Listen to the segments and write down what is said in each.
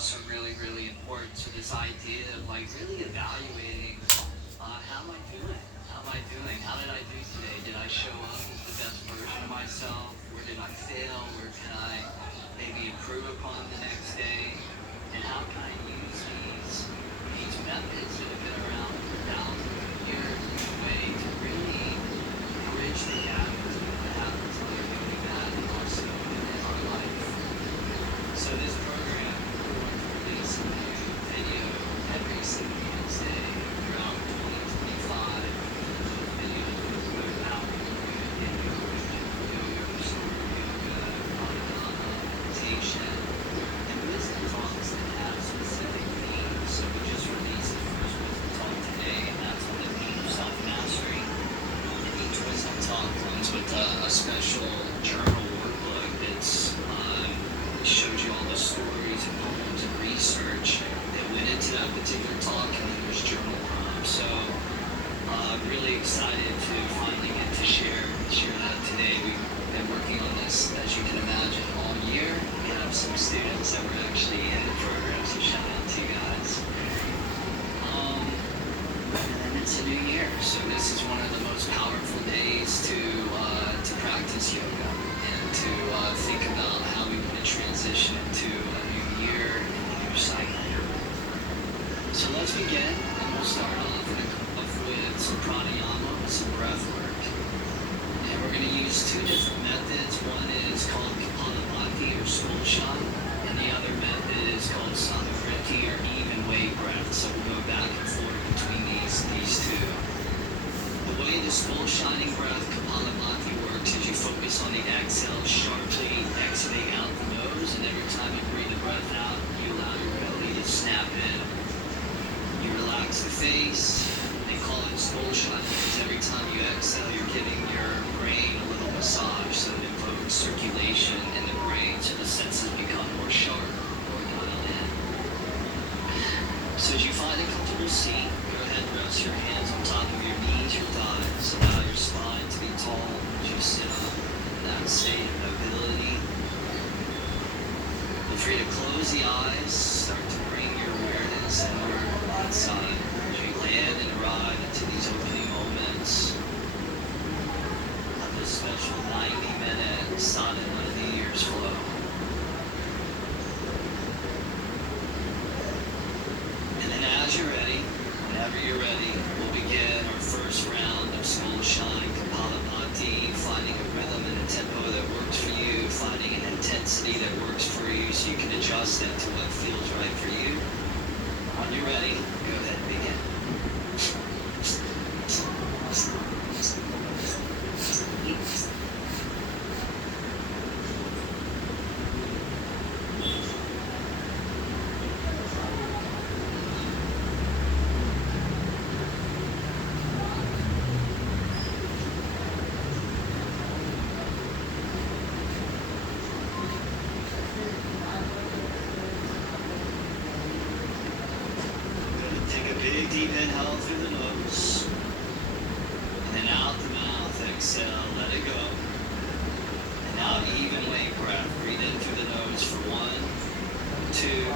also really, really important. So this idea of like really evaluating how am I doing? How am I doing? How did I do today? Did I show up as the best version of myself? Where did I fail? Where can I maybe improve upon the next day? And how can I use these methods that have been around for thousands of years in a way to really bridge the gap between what happens when you're doing that and also in our life? So this program, we're going to release a new video every single Wednesday throughout 2025. Videos will go out in yoga, story yoga, pranayama, meditation, and wisdom talks that have specific themes. So we just released the first wisdom talk today, and that's on the theme of self-mastery. And each wisdom talk comes with a special journal workbook that's shows you all the stories and poems and research that went into that particular talk, and then there's journal prompts. So really excited to finally get to share that today. We've been working on this, as you can imagine, all year. We have some students that were actually in the program, so shout out to you guys. And then it's a new year, so this is one of the most powerful days to practice yoga and to think about how we want to transition into a new year and a new cycle. So let's begin, and we'll start off with some pranayama, some breath work. And we're going to use two different methods. One is called Kapalabhati or skull shot, and the other method is called Samavriti or even weight breath. So we'll go back and forth between these two. The way the skull shining breath, Kapalabhati, works is you focus on the exhale, sharply exiting out the nose, and every time you breathe the breath out, you allow your belly to snap in. You relax the face. They call it skull shot because every time you exhale, you're giving your brain a little massage, so it invokes circulation in the brain, so the senses become more sharp, more dialed in. So as you find a comfortable seat, go ahead and rest your hands on top of your knees, your thighs. Allow your spine to be tall as you sit up in that state of mobility. Feel free to close the eyes, start to bring your awareness inward inside as you land and arrive into these opening moments of this special 90-minute sadhana New Year's flow. And then as you're ready, whenever you're ready, we'll begin our first round of skull shine Kapalabhati, finding a rhythm and a tempo that works for you, finding an intensity that works for you so you can adjust it to what feels right for you. When you're ready, go ahead and begin. Big deep inhale through the nose, and then out the mouth, exhale, let it go. And now even weight breath, breathe in through the nose for 1, 2,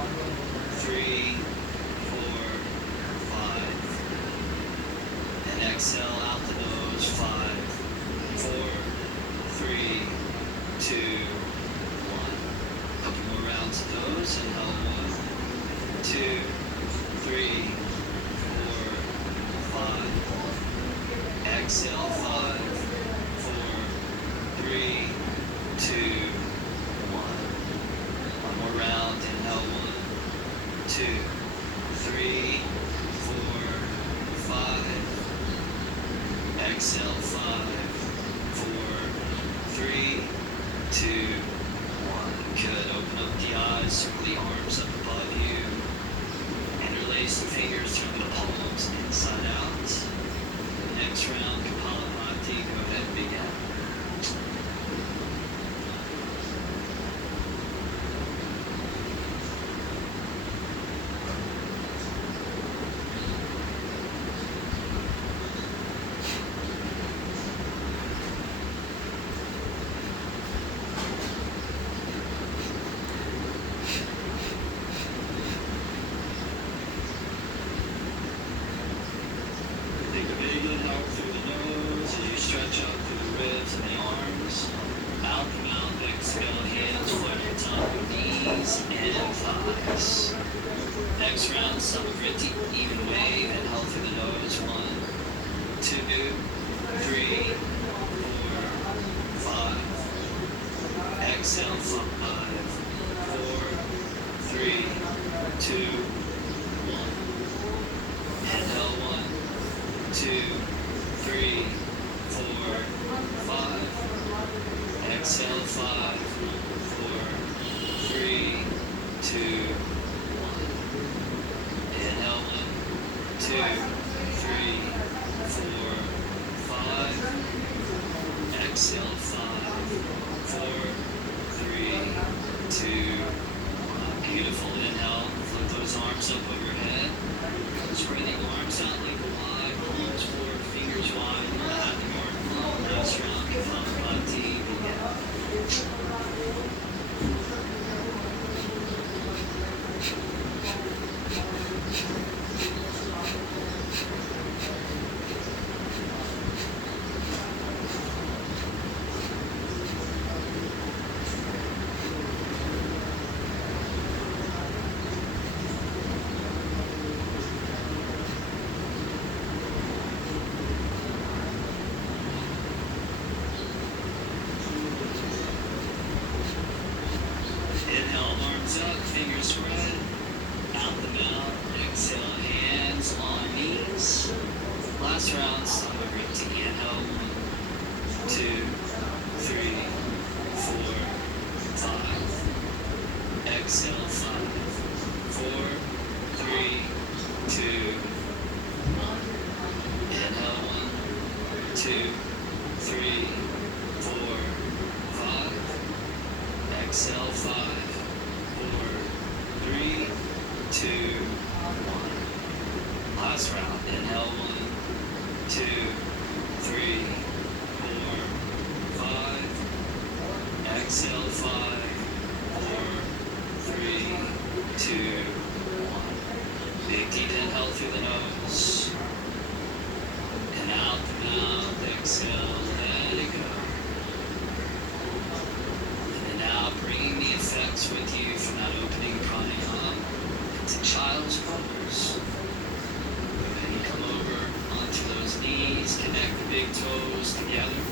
3, 4, 5. And exhale out the nose, 5, 4, 3, 2, 1. Couple more rounds of those. Inhale, 1, 2, 3, 5. Exhale, 5, 4, 3, 2, 1. One more round. Inhale, 1, 2, 3, 4, 5. Exhale, 5, 4, 3, 2, 1. Good. Open up the eyes, circle the arms up above you. Interlace the fingers, turn the palms inside out. Next round, Kapalabhati, go ahead and begin. Last round, some of empty. Inhale, 1, 2, 3, 4, 5. Exhale, 5, 4, 3, 2, 1. Inhale, 1, 2, 3, 4, 5. Exhale, 5, 4, 3, 2, 1. Last round. Inhale, 1, 2, 3, 4, 5. Exhale, 5, 4, 3, 2, 1. Big deep inhale through the nose. And out the mouth. Exhale, let it go. And now bringing the effects with you from that opening pranayama to child's pose. And you come over onto those knees, connect the big toes together.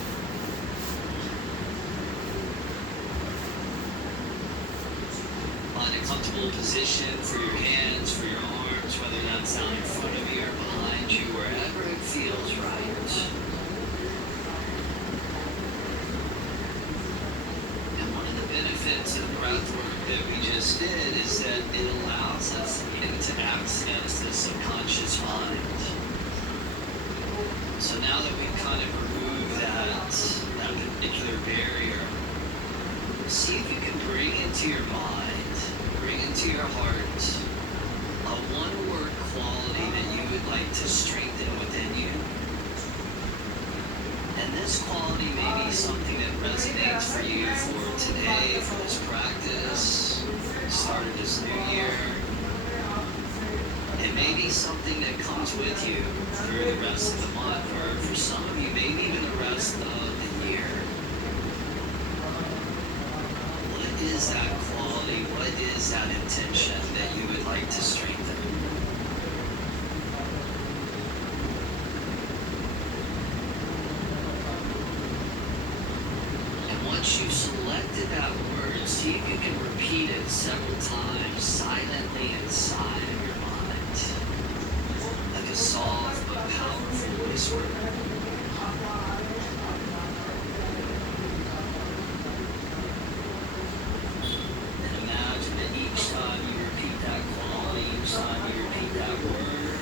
Find a comfortable position for your hands, for your arms, whether that's down in front of you or behind you, wherever it feels right. And one of the benefits of the breath work that we just did is that it allows us to get to access the subconscious mind. So now that we've kind of removed that particular barrier, see if you can bring into your mind, bring into your heart, a one-word quality that you would like to strengthen within you. And this quality may be something that resonates for you for today, for this practice, start of this new year. It may be something that comes with you through the rest of the month, or for some of you, maybe even the rest of the year. What is that quality? What is that intention that you would like to strengthen? And once you've selected that word, see if you can repeat it several times silently inside of your mind, like a soft but powerful whisper. And imagine that each time you repeat that quality, each time you repeat that word,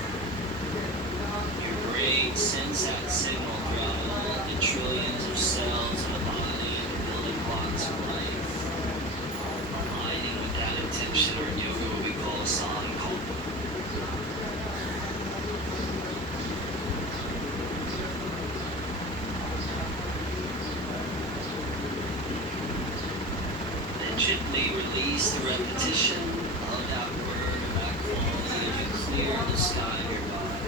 your brain sends that signal throughout all the trillions of cells in the body and the building blocks of life, aligning with that intention, or in yoga what we call sankalpa. And gently release the repetition of that word or that quality as you clear the sky of your mind.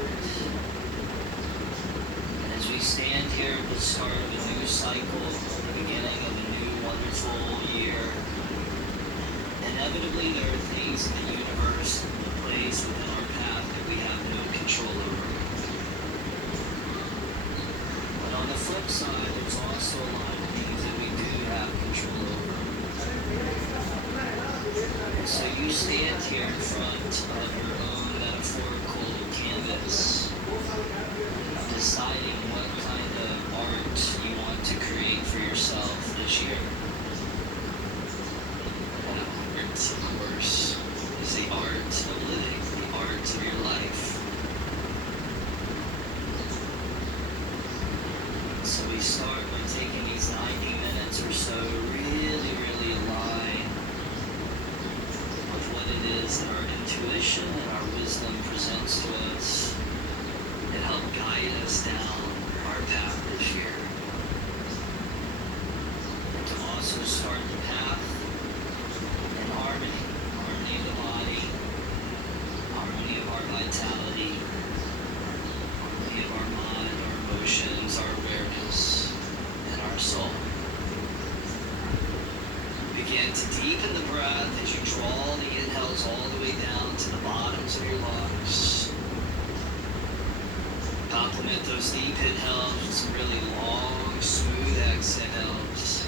And as we stand here at the start of a new cycle, the beginning of a new wonderful year, inevitably there are things in the universe, the place within our path that we have no control over. But on the flip side, there's also a lot of things that we do have control over. And so you stand here in front of your own metaphorical canvas, deciding what kind of art you want to create for yourself this year. And art, of course, is the art of living, the art of your life. So we start by taking these 90 minutes or so, really align with what it is that our intuition and our wisdom presents to us and help guide us down our path this year. And to also start the path in harmony of the body, harmony of our vitality, harmony of our mind, our emotions, our awareness, and our soul. Begin to deepen the breath as you draw the inhales all the way down to the bottoms of your lungs. Complement those deep inhales with some really long, smooth exhales.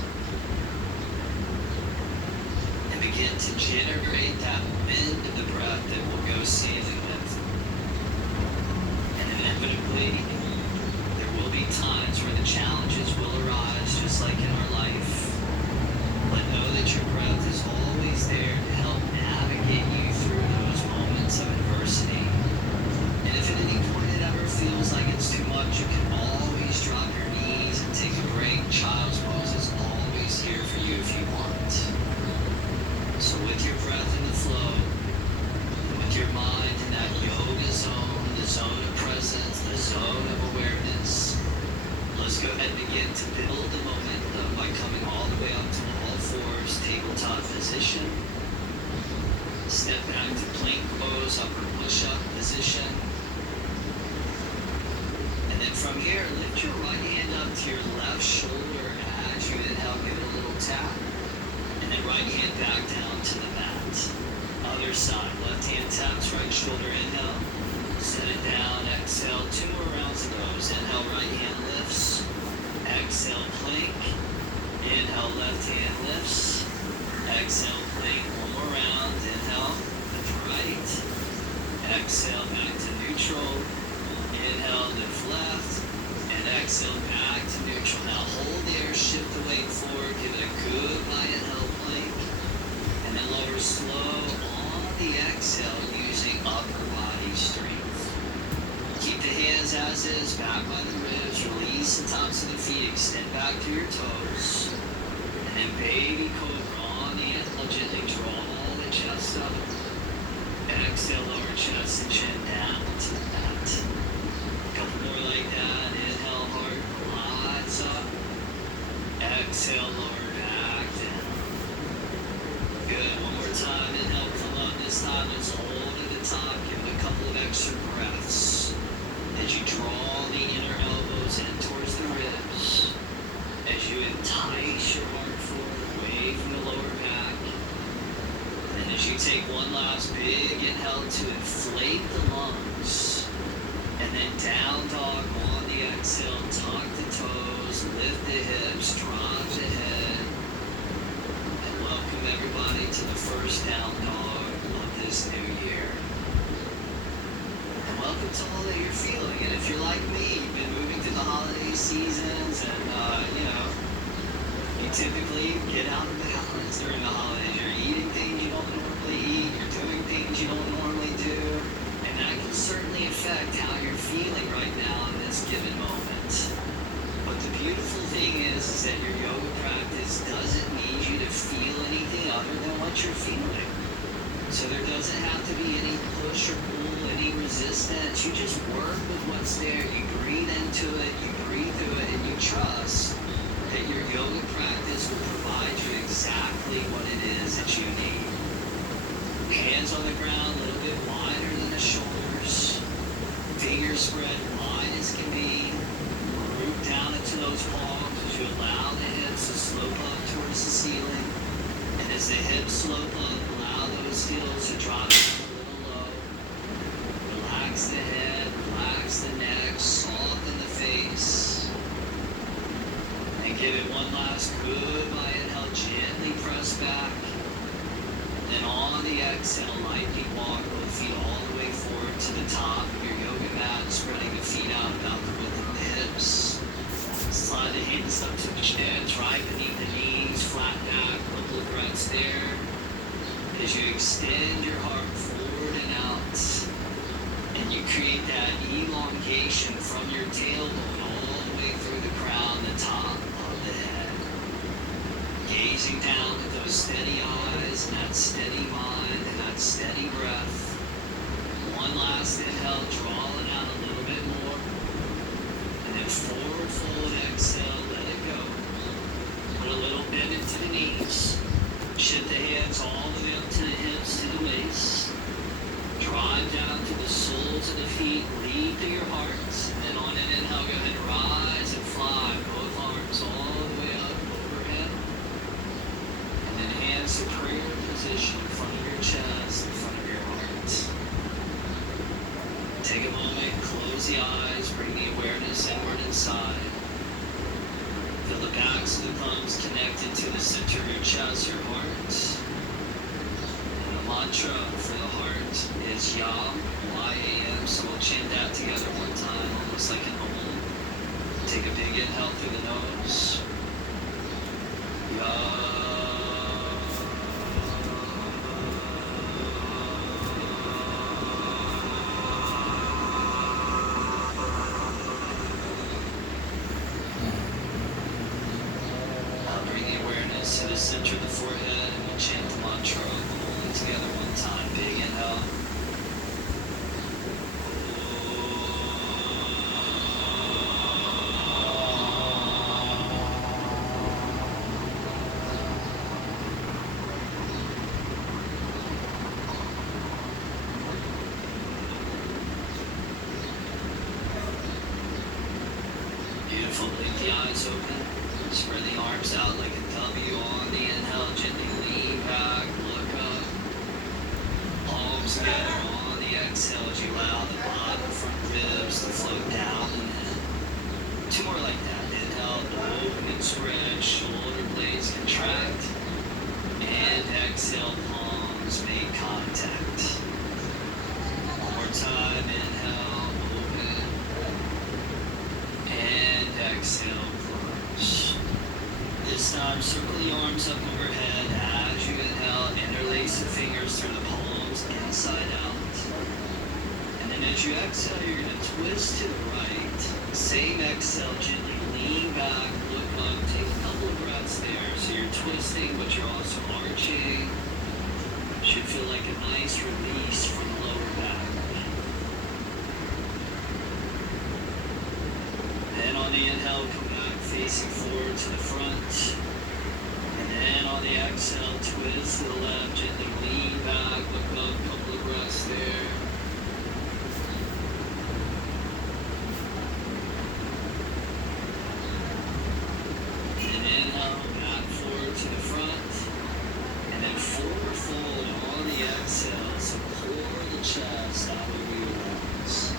And begin to generate that wind of the breath that will go sailing with. And inevitably, begin to build the momentum by coming all the way up to all fours, tabletop position. Step back to plank pose, upper push-up position. And then from here, lift your right hand up to your left shoulder as you inhale, give it a little tap. And then right hand back down to the mat. Other side, left hand taps right shoulder, inhale. Set it down, exhale, 2 more rounds of those. Inhale, right hand lifts. Exhale, plank. Inhale, left hand lifts. Exhale, plank. 1 more round. Inhale, lift right. Exhale, back to neutral. Inhale, lift left. And exhale, back to neutral. Now hold there, shift the weight forward. Give it a good by inhale, plank. And then lower slow on the exhale using upper body strength. Keep the hands as is, back by the ribs, release the tops of the feet, extend back to your toes. And then baby cobra on the inhale, gently draw the chest up. Exhale, lower chest and chin down to the mat. A couple more like that. Inhale, heart glides up. Exhale, lower back down. Good, 1 more time. Inhale, come up this time. Let's hold at the top. Give it a couple of extra breaths. As you draw the inner elbows in towards the ribs, as you entice your heart forward away from the lower back, and as you take one last big inhale to inflate the lungs, and then down dog on the exhale, tuck the toes, lift the hips, drop the head, and welcome everybody to the first down dog of this new year. Welcome to all that you're feeling. And if you're like me, you've been moving through the holiday seasons and, you typically get out of balance during the holidays. You're eating things you don't normally eat. You're doing things you don't normally do. And that can certainly affect how you're feeling right now in this given moment. But the beautiful thing is that your yoga practice doesn't need you to feel anything other than what you're feeling. So there doesn't have to be any push or pull, any resistance. You just work with what's there. You breathe into it, you breathe through it, and you trust that your yoga practice will provide you exactly what it is that you need. Hands on the ground, a little bit wider than the shoulders. Fingers spread wide as can be. Root down into those palms as you allow the hips to slope up towards the ceiling. And as the hips slope up, allow those heels to drop down a little low. Relax the head, relax the neck, soften the face. And give it one last goodbye inhale, gently press back. Then on the exhale, lightly walk both feet all the way forward to the top of your yoga mat, spreading the feet out about the width of the hips. Slide the hands up to the chest, right beneath the knees, flat back, a couple of breaths there. As you extend your heart forward and out, and you create that elongation from your tailbone all the way through the crown, the top of the head. Gazing down with those steady eyes, and that steady mind, and that steady breath. One last inhale, drawing out a little bit more. And then forward fold, exhale, let it go. Put a little bend into the knees. Shift the hands all the way up to the hips, to the waist. Drive down to the soles of the feet, lead through your heart. And on an inhale, go ahead and rise and fly. Both arms all the way up overhead. And then hands to prayer position in front of your chest, in front of your heart. Take a moment, close the eyes, bring the awareness inward inside. Feel the backs of the thumbs connected to the center of your chest, your heart. And the mantra for the heart is Yam, Y-A-M. So we'll chant that together one time, almost like an Om. Take a big inhale through the nose. Yam. To the center of the forehead, and we'll chant the mantra all together one time. Big inhale. Beautiful. Leave the eyes open. Spread the arms out like a W on the inhale. Gently lean back. Look up. Palms together on the exhale as you allow the bottom front ribs to float down and in. Two more like that. Inhale, open and spread. Shoulder blades contract. And exhale, palms make contact. One more time. Inhale, open. And exhale, close. This time, circle the arms up overhead as you inhale. Interlace the fingers through the palms inside out. And then as you exhale, you're going to twist to the right. Same exhale, gently lean back, look up, take a couple of breaths there. So you're twisting, but you're also arching. Should feel like a nice release from the lower back. Then on the inhale, come back facing forward to the front. And then on the exhale, twist to the left, gently lean back, look up, couple of breaths there. And inhale, back forward to the front. And then forward fold on the exhale, so pour the chest out over your lungs.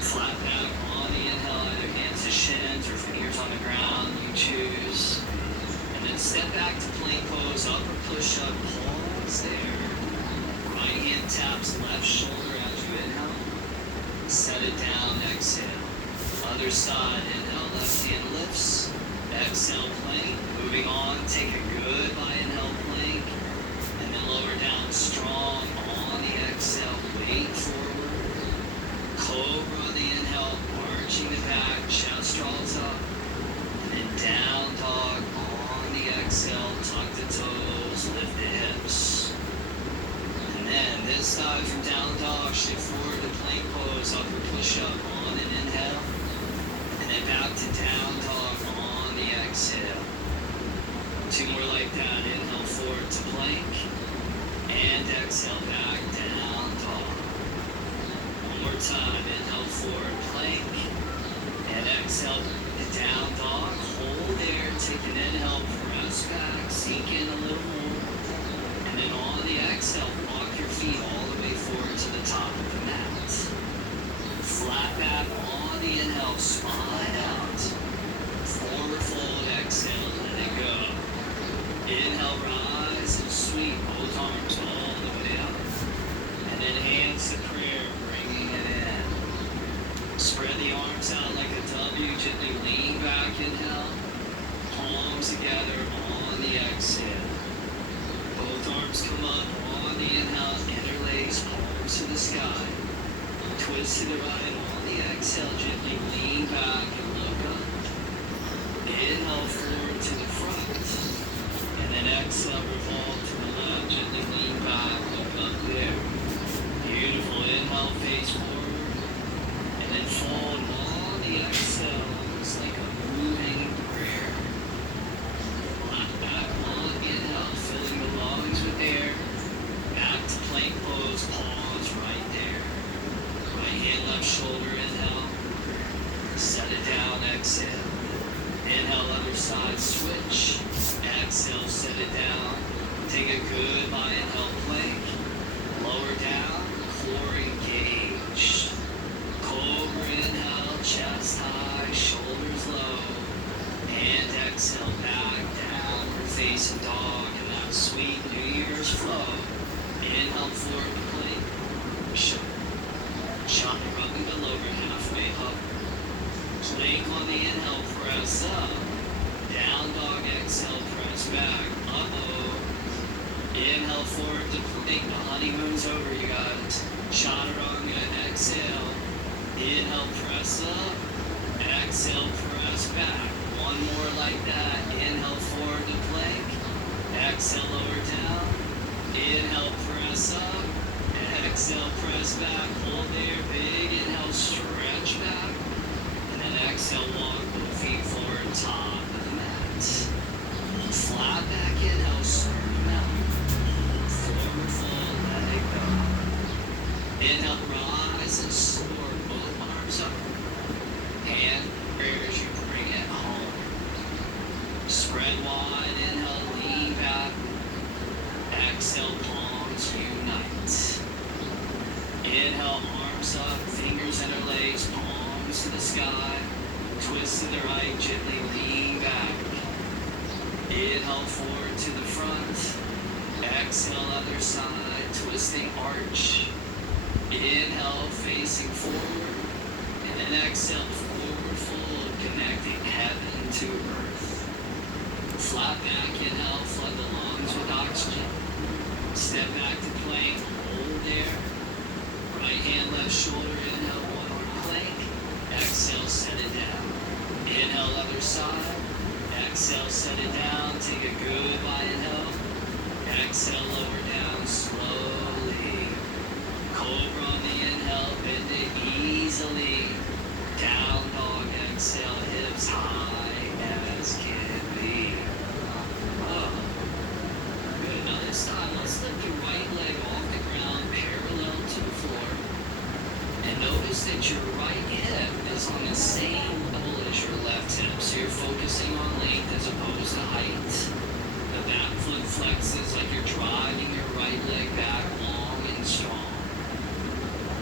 Flat back on the inhale, either hands to shins or fingers on the ground, you choose. And then step back to plank pose, upper push-up, pause there. Right hand taps left shoulder as you inhale. Set it down, exhale. Other side, inhale, left hand lifts. Exhale, plank. Moving on, take a goodbye, inhale, plank. And then lower down strong on the exhale, weight forward. Cobra on the inhale, arching the back, chest draws up. And then down dog on the exhale, tuck the toes, lift the hips. And then this side from down dog, shift forward to plank pose, upper push up on an inhale. And then back to down dog on the exhale. Two more like that, inhale forward to plank. And exhale back down dog. One more time, inhale forward, plank, and exhale, down dog, hold there, take an inhale, press back, sink in a little more, and then on the exhale, walk your feet all the way forward to the top of the mat. Flat back on the inhale, spine out, forward fold, exhale, let it go. Inhale, rise and sweep both arms all the way up, and then hands to prayer, bringing it in. Spread the arms out like a W, gently lean back, inhale. Palms together on the exhale. Both arms come up on the inhale, interlace, palms to the sky. Twist to the right on the exhale, gently lean back and look up. Inhale forward to the front. And then exhale, revolve to the left, gently lean back, look up there. Beautiful, inhale, face forward. And then fold on the exhale, almost like a moving prayer. Flat back on inhale, filling the lungs with air. Back to plank pose, pause right there. Right hand, left shoulder, inhale. Set it down, exhale. Inhale, other side, switch. Exhale, set it down. Take a goodbye, inhale, plank. Lower down, core engaged. Cobra, inhale, chest high, shoulders low. And exhale, back down, facing dog. And that sweet New Year's flow. Inhale, forward plank. Shot rubbing the lower halfway up. Plank on the inhale, press up. Down dog, exhale, press back. Uh-oh. Inhale forward to plank. The honeymoon's over, you guys. Chaturanga, exhale. Inhale, press up. Exhale, press back. One more like that. Inhale forward to plank. Exhale, lower down. Inhale, press up. Exhale, press back. Hold there. Big inhale, stretch back. And then exhale, walk both feet forward, top of the mat. Flat back inhale, circle out. Forward fold, let it go. Inhale, rise and soar, both arms up. Hand, prayer sky. Twist to the right, gently lean back. Inhale forward to the front. Exhale other side, twisting arch. Inhale facing forward. And then exhale forward fold, connecting heaven to earth. Flat back, inhale, flood the lungs with oxygen. Step back to plank, hold there. Right hand, left shoulder, inhale, one arm plank. Exhale, set it down. Inhale, other side. Exhale, set it down. Take a goodbye inhale. Exhale, lower down slowly. Cobra on the inhale, bend it easily. Down dog, exhale, hips high as can be. Oh. Good. Now this time, let's lift your right leg off the ground, parallel to the floor. And notice that your right hip is on the same level as your left hip. So you're focusing on length as opposed to height. The back foot flexes like you're driving your right leg back long and strong.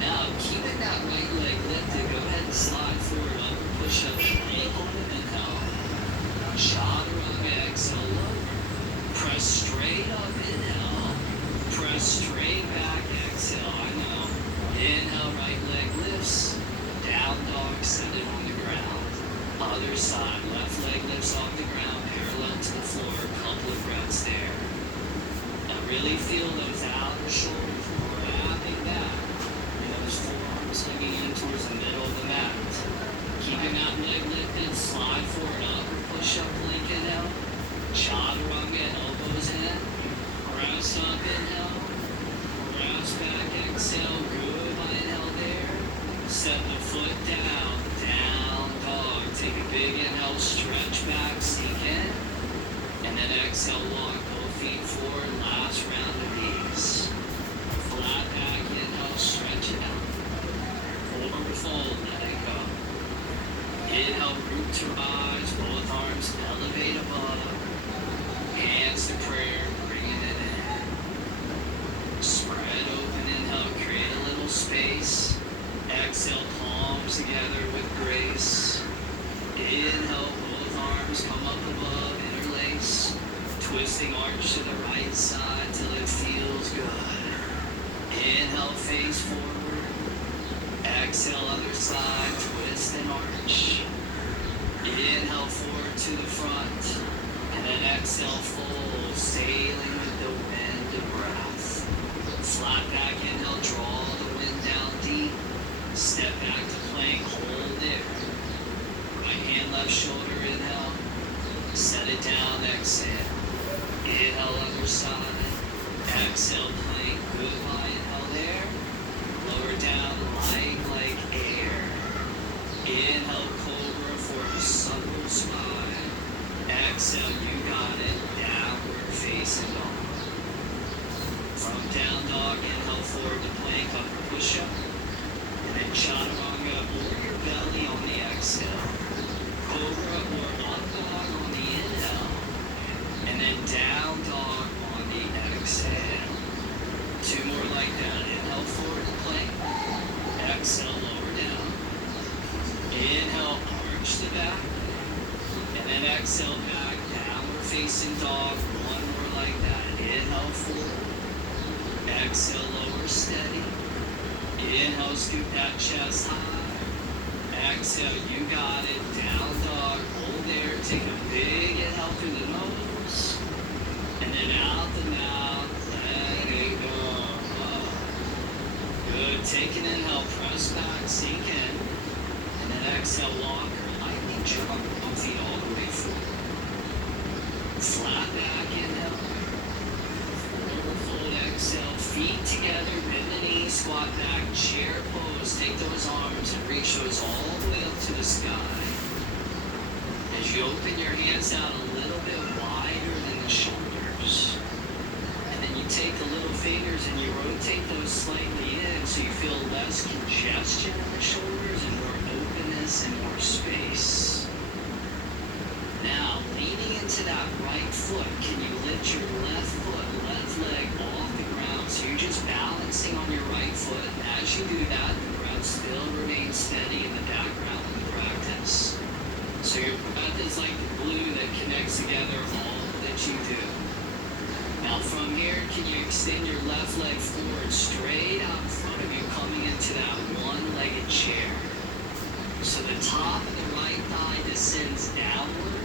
Now, keeping that right leg lifted, go ahead and slide forward up, push up, plank on the inhale. Chaturanga, exhale, lower. Press straight up, inhale. Press straight back, exhale, I know. Inhale, right leg lifts. Down dog, set it on the ground. Other side, left leg lifts off the ground, parallel to the floor, a couple of breaths there. Now really feel those outer shoulders wrapping back. And those forearms swinging in towards the middle of the mat. Keeping that leg lifted, slide forward up, push up, link inhale. Chaturanga, elbows in. Press up, inhale. Press back, exhale, goodbye, inhale there. Set the foot down, down dog. Take a big inhale, stretch back, sink in. And then exhale, walk both feet forward, last round of these. Flat back, inhale, stretch it out. Forward fold, let it go. Inhale, root to rise, both arms elevate above. Hands to prayer, bringing it in. Spread open, inhale, create a little space. Exhale, palms together with grace. Inhale, both arms come up above, interlace. Twisting arch to the right side till it feels good. Inhale, face forward. Exhale, other side, twist and arch. Inhale, forward to the front. And then exhale, fold, sailing with the wind of breath. Flat back, inhale, draw the wind down deep. Step back to plank, hold there. Right hand, left shoulder, inhale. Set it down, exhale. Inhale, other side. Exhale, plank, goodbye, inhale there. Lower down, light like air. Inhale, cobra for the sunward spine. Exhale, you got it, downward facing dog. From down dog, inhale forward to plank, upper push-up. And then chaturanga or your belly on the exhale. Cobra or up dog on the inhale. And then down dog on the exhale. Two more like that. Inhale forward to plank. Exhale, lower down. Inhale, arch the back. And then exhale back, downward facing dog. One more like that. Inhale forward. Exhale, lower steady. Inhale, scoop that chest high. Exhale, you got it. Down dog, hold there. Take a big inhale through the nose. And then out the mouth, let it go. Oh. Good. Take an inhale, press back, sink in. And then exhale, walk or lightning jump. Both feet all the way forward. Flat back, inhale. Forward fold, exhale. Feet together, bend the knees, squat back, chair pose. Take those arms and reach those all the way up to the sky. As you open your hands out a little bit wider than the shoulders. And then you take the little fingers and you rotate those slightly in so you feel less congestion in the shoulders and more openness and more space. Now, leaning into that right foot, can you lift your left foot, left leg off the ground? So you're just balancing on your right foot. And as you do that, the breath still remains steady in the background of the practice. can you extend your left leg forward, straight out in front of you, coming into that one-legged chair. So the top of the right thigh descends downward,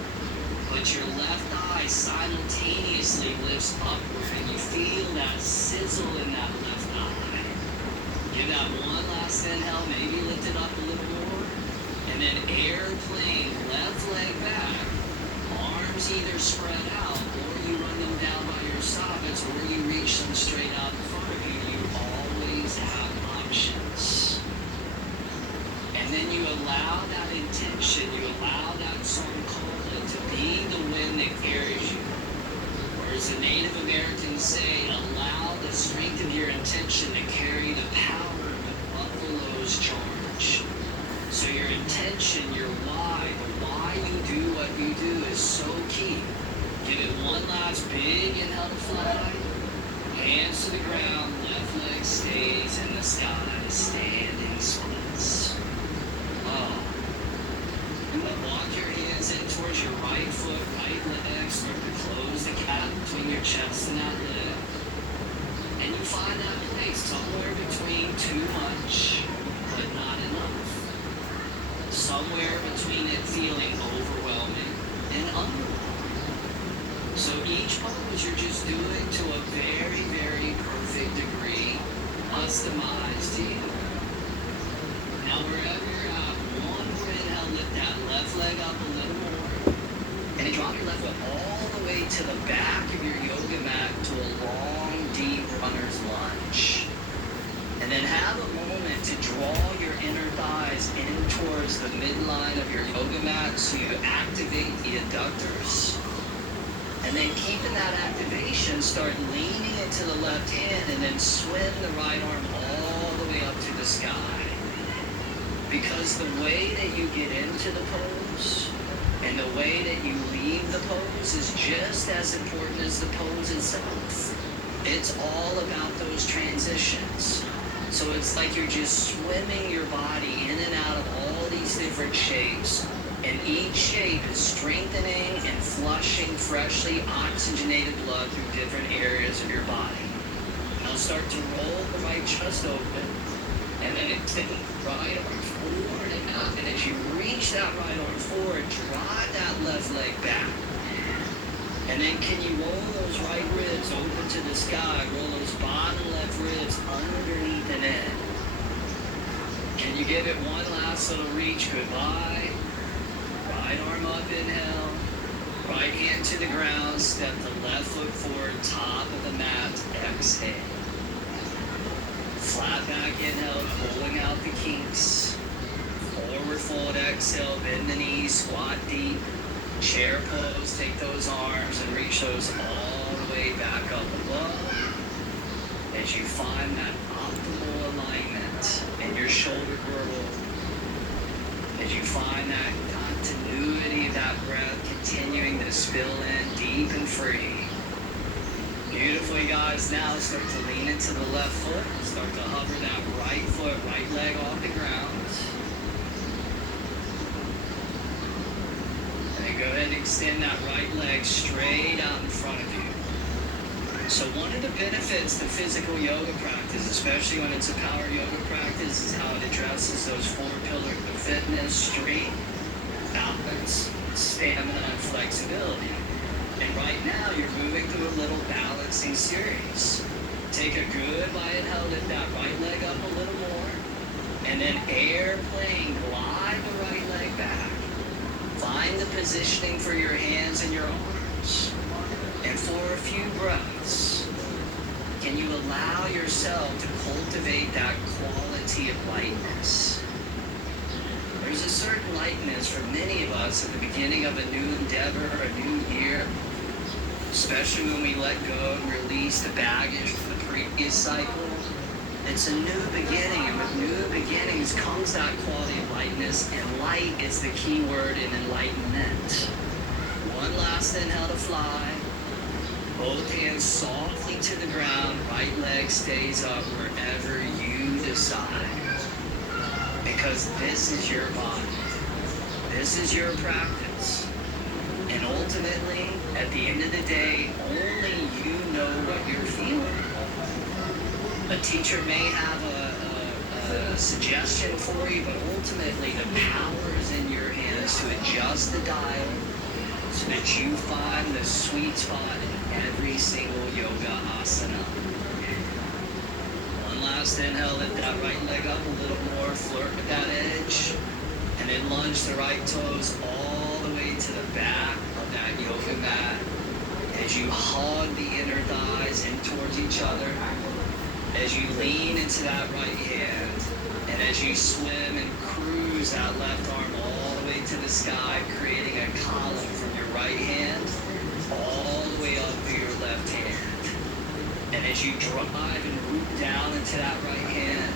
but your left thigh simultaneously lifts upward, and you feel that sizzle in that left thigh. Give that one last inhale, maybe lift it up a little more, and then airplane, left leg back, arms either spread out, or you run them down by your sockets, or you reach them straight out in front of you. You always have options. And then you allow that intention, you allow that Sankala to be the wind that carries you. Or as the Native Americans say, allow the strength of your intention to carry the power of the buffalo's charge. So your intention, your why, the why you do what you do is so key. Give it one last big inhale to fly. Hands to the ground, left leg stays in the sky, standing splits. Walk your hands in towards your right foot, right leg. Start to close the gap between your chest and that leg. And you find that place somewhere between too much, but not enough. Somewhere between it feeling overwhelming and underwhelming. So each pose you're just doing to a very, very perfect degree, customized to you. Now wherever you're at, one more inhale, lift that left leg up a little more. And then drop your left foot all the way to the back of your yoga mat to a long, deep runner's lunge. And then have a moment to draw your inner thighs in towards the midline of your yoga mat so you activate the adductors. And then keeping that activation, start leaning into the left hand and then swim the right arm all the way up to the sky. Because the way that you get into the pose and the way that you leave the pose is just as important as the pose itself. It's all about those transitions. So it's like you're just swimming your body in and out of all these different shapes. And each shape is strengthening and flushing freshly oxygenated blood through different areas of your body. Now start to roll the right chest open. And then extend right arm forward and up. And as you reach that right arm forward, drive that left leg back. And then can you roll those right ribs open to the sky? Roll those bottom left ribs underneath and in. Can you give it one last little reach? Goodbye. Right arm up, inhale. Right hand to the ground. Step the left foot forward, top of the mat. Exhale. Flat back inhale, pulling out the kinks. Forward fold exhale, bend the knees, squat deep. Chair pose, take those arms and reach those all the way back up above. As you find that optimal alignment in your shoulder girdle. As you find that continuity of that breath continuing to spill in deep and free. Beautiful, you guys. Now start to lean into the left foot. Start to hover that right foot, right leg off the ground. And then go ahead and extend that right leg straight out in front of you. So one of the benefits to physical yoga practice, especially when it's a power yoga practice, is how it addresses those four pillars of fitness, strength, balance, stamina, and flexibility. And right now, you're moving through a little balancing series. Take a good wide inhale, lift that right leg up a little more. And then airplane, glide the right leg back. Find the positioning for your hands and your arms. And for a few breaths, can you allow yourself to cultivate that quality of lightness? There's a certain lightness for many of us at the beginning of a new endeavor or a new year. Especially when we let go and release the baggage from the previous cycle. It's a new beginning, and with new beginnings comes that quality of lightness, and light is the key word in enlightenment. One last inhale to fly. Both hands softly to the ground, right leg stays up wherever you decide. Because this is your body. This is your practice. And ultimately, at the end of the day, only you know what you're feeling. A teacher may have a suggestion for you, but ultimately the power is in your hands to adjust the dial so that you find the sweet spot in every single yoga asana. One last inhale, lift that right leg up a little more, flirt with that edge, and then lunge the right toes all the way to the back of that yoga mat as you hug the inner thighs in towards each other, as you lean into that right hand, and as you swim and cruise that left arm all the way to the sky, creating a column from your right hand all the way up to your left hand. And as you drive and root down into that right hand,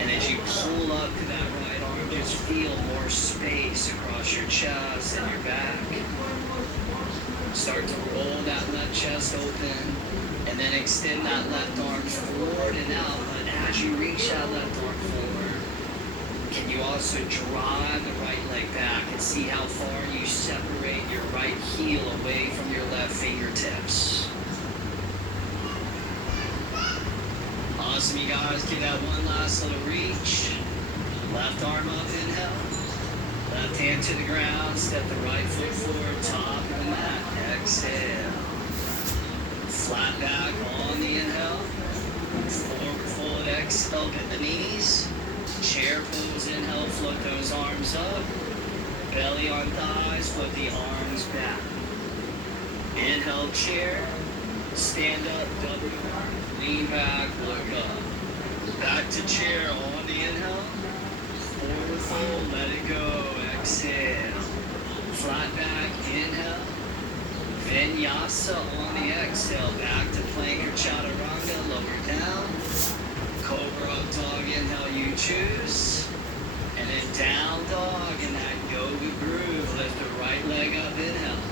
and as you pull up to that right arm, just feel more space across your chest and your back. Start to roll that left chest open, and then extend that left arm forward and out. But as you reach that left arm forward, can you also drive the right leg back and see how far you separate your right heel away from your left fingertips? Awesome, you guys. Give that one last little reach. Left arm up, inhale. Left hand to the ground. Step the right foot forward, top of the mat. Exhale. Flat back on the inhale. Forward fold, exhale. Bend the knees. Chair pose, inhale. Float those arms up. Belly on thighs. Float the arms back. Inhale, chair. Stand up, double. Lean back, look up. Back to chair on the inhale. Forward fold, let it go. Exhale. Flat back, inhale. Vinyasa on the exhale. Back to plank or chaturanga, lower down. Cobra up dog, inhale, you choose. And then down dog in that yoga groove. Lift the right leg up, inhale.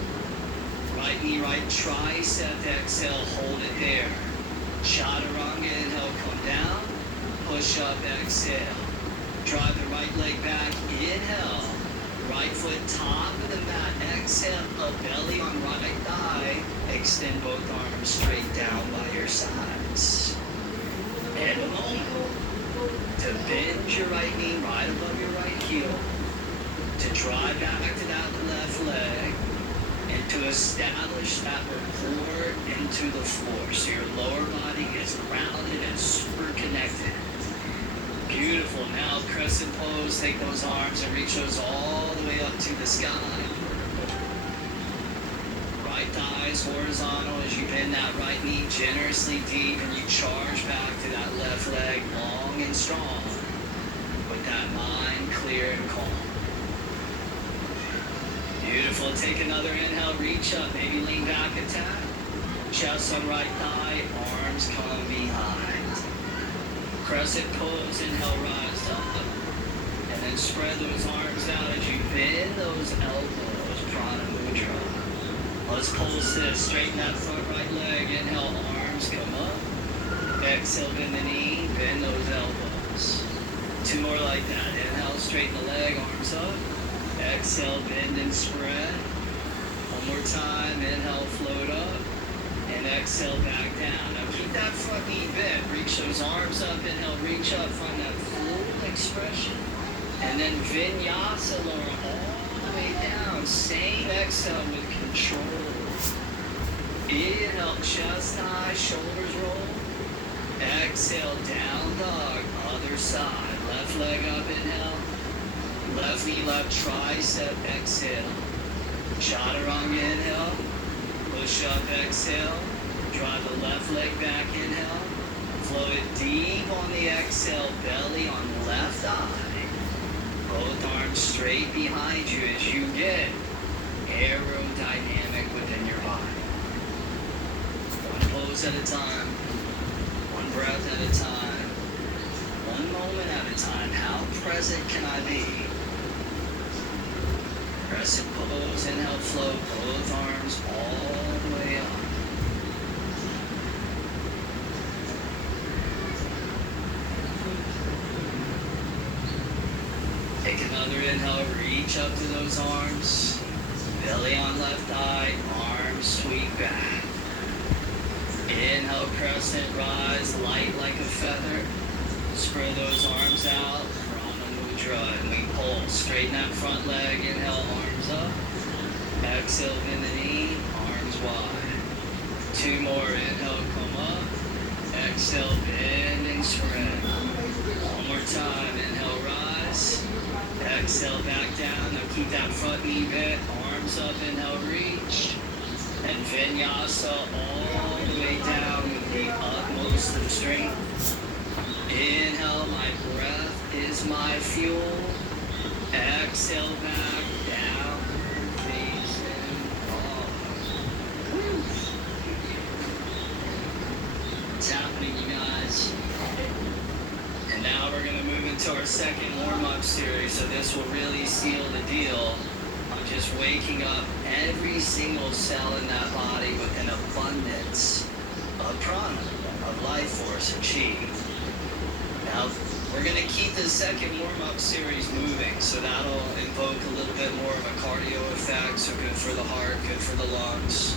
Right knee, right tricep, exhale, hold it there. Chaturanga, inhale, come down. Push up, exhale. Drive the right leg back, inhale. Right foot top of the mat, exhale. A belly on right thigh. Extend both arms straight down by your sides. And a moment to bend your right knee right above your right heel. To drive back to that left leg. And to establish that rapport into the floor. So your lower body is grounded and super connected. Beautiful. Now crescent pose. Take those arms and reach those all the way up to the sky. Right thighs horizontal as you bend that right knee generously deep and you charge back to that left leg long and strong with that mind clear and calm. Beautiful. Take another inhale, reach up, maybe lean back a tad. Chest on right thigh, arms come behind. Crescent pose, inhale, rise up. And then spread those arms out as you bend those elbows, prana mudra. Let's pulse this, straighten that front right leg, inhale, arms come up. Exhale, bend the knee, bend those elbows. Two more like that. Inhale, straighten the leg, arms up. Exhale, bend and spread. One more time. Inhale, float up. And exhale, back down. Now keep that front knee bent. Reach those arms up. Inhale, reach up. Find that full expression. And then vinyasa, lower all the way down. Same exhale with control. Inhale, chest high, shoulders roll. Exhale, down dog. Other side. Left leg up, inhale. Left knee, left tricep, exhale. Chaturanga, inhale. Push up, exhale. Drive the left leg back, inhale. Flow it deep on the exhale, belly on left eye. Both arms straight behind you as you get aerodynamic within your body. One pose at a time. One breath at a time. One moment at a time. How present can I be? Crescent pose, inhale, float both arms all the way up. Take another inhale, reach up to those arms. Belly on left. left thigh, arms sweep back. Inhale, crescent rise, light like a feather. Spread those arms out, Prana Mudra, and we pull. Straighten that front leg, inhale, arms up. Exhale, bend the knee, arms wide. 2 more, inhale, come up. Exhale, bend and spread. 1 more time, inhale, rise. Exhale, back down. Now keep that front knee bent, arms up, inhale, reach. And vinyasa all the way down with the utmost of strength. Inhale, my breath is my fuel. Exhale, back down, facing forward. It's happening, you guys. And now we're going to move into our second warm-up series, so this will really seal the deal. I'm just waking up every single cell in that body with an abundance of prana, of life force and chi. Now, we're going to keep the second warm-up series moving, so that'll invoke a little bit more of a cardio effect, so good for the heart, good for the lungs.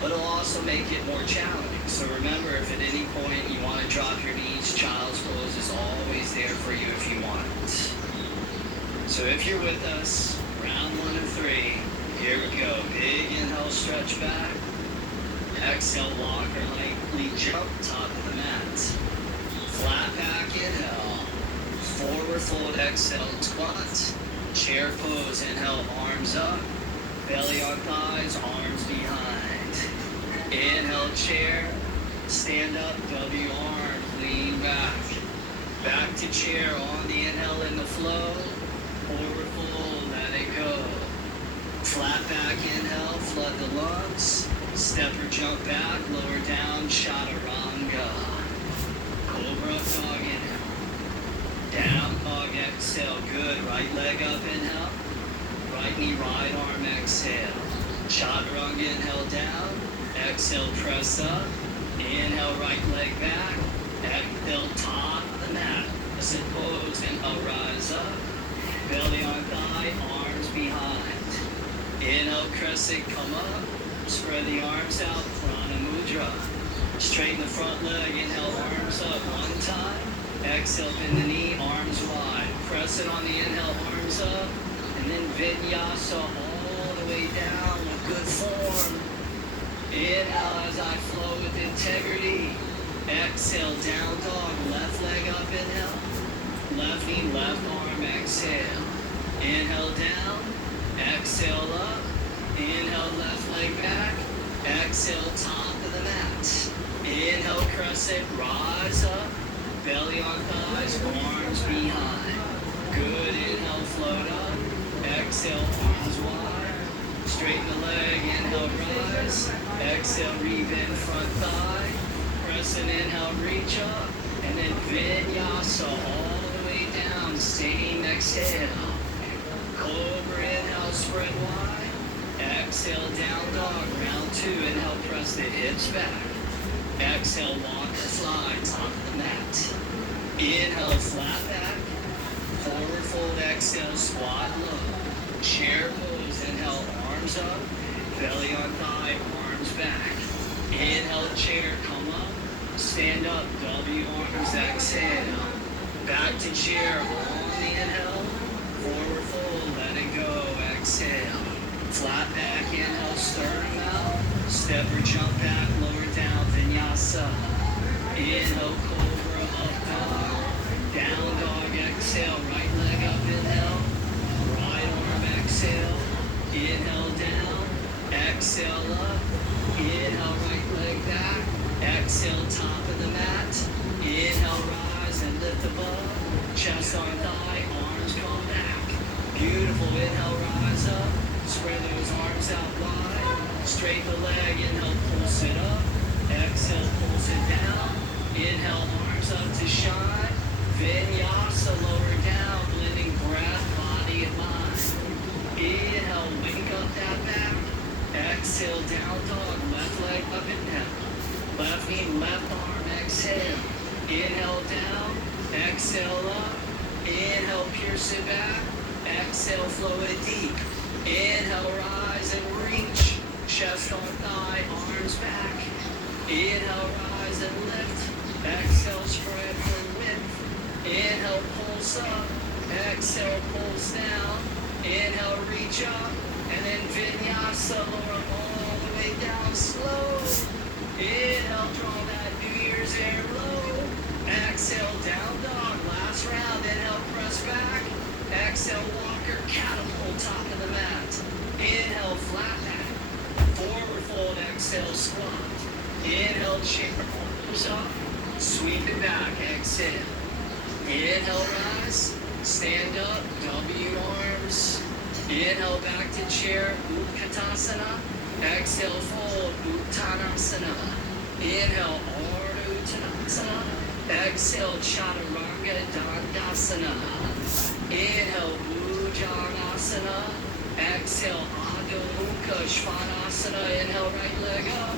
But it'll also make it more challenging. So remember, if at any point you want to drop your knees, child's pose is always there for you if you want it. So if you're with us, round 1 of 3, here we go. Big inhale, stretch back. Exhale, walk or lightly jump, top of the mat. Flat back, inhale. Forward fold, exhale, squat. Chair pose, inhale, arms up. Belly on thighs, arms behind. Inhale, chair. Stand up, W arms, lean back. Back to chair, on the inhale in the flow. Forward fold, let it go. Flat back, inhale, flood the lungs. Step or jump back, lower down, chaturanga. Cobra dog, inhale. Down dog, exhale, good. Right leg up, inhale. Right knee, right arm, exhale. Chaturanga, inhale, down. Exhale, press up. Inhale, right leg back. Exhale, top of the mat. Sit pose, inhale, rise up. Belly on thigh, arms behind. Inhale, crescent, come up. Spread the arms out, Prana Mudra. Straighten the front leg, inhale, arms up 1 time. Exhale, bend the knee, arms wide. Crescent on the inhale, arms up. And then vinyasa all the way down with good form. Inhale as I flow with integrity. Exhale, down dog, left leg up, inhale. Left knee, left arm, exhale. Inhale down, exhale up. Inhale, left leg back. Exhale, top of the mat. Inhale, crescent, rise up. Belly on thighs, arms behind. Good, inhale, float up. Exhale, arms wide. Straighten the leg, inhale, rise. Exhale, rebend front thigh. Crescent, inhale, reach up. And then vinyasa all the way down. Same exhale. Cobra, inhale, spread wide. Exhale, down dog, round 2. Inhale, press the hips back. Exhale, walk or slide, top of the mat. Inhale, flat back. Forward fold, exhale, squat low. Chair pose, inhale, arms up. Belly on thigh, arms back. Inhale, chair, come up. Stand up, W arms, exhale. Back to chair, on the inhale. Forward fold, let it go, exhale. Flat back, inhale, sternum out. Step or jump back, lower down, vinyasa. Inhale, cobra, up dog. Down dog, exhale, right leg up, inhale. Right arm, exhale. Inhale, down. Exhale, up. Inhale, right leg back. Exhale, top of the mat. Inhale, rise and lift above. Chest on thigh, arms come back. Beautiful, inhale, rise up. Spread those arms out wide. Straighten the leg, inhale, pulse it up. Exhale, pulse it down. Inhale, arms up to shine. Vinyasa, lower down, blending breath, body, and mind. Inhale, wake up that back. Exhale, down dog, left leg up and down. Left knee, left arm, exhale. Inhale, down. Exhale, up. Inhale, pierce it back. Exhale, flow it deep. Inhale, rise and reach. Inhale, rise and lift. Exhale, spread for width. Inhale, pulse up. Exhale, pulse down. Inhale, reach up. And then vinyasa, lower all the way down slow. Inhale, draw that New Year's air low. Exhale, down dog. Last round. Inhale, press back. Exhale, walker, catapult, top of the mat. Inhale, flat back. Forward fold, exhale, squat. Inhale, chair arms up. Sweep it back, exhale. Inhale, rise. Stand up, W arms. Inhale, back to chair, Utkatasana. Exhale, fold, Uttanasana. Inhale, Ardha Uttanasana. Exhale, Chaturanga Dandasana. Inhale, Bhujanasana. Exhale, Adho Mukha Svanasana. Inhale, right leg up.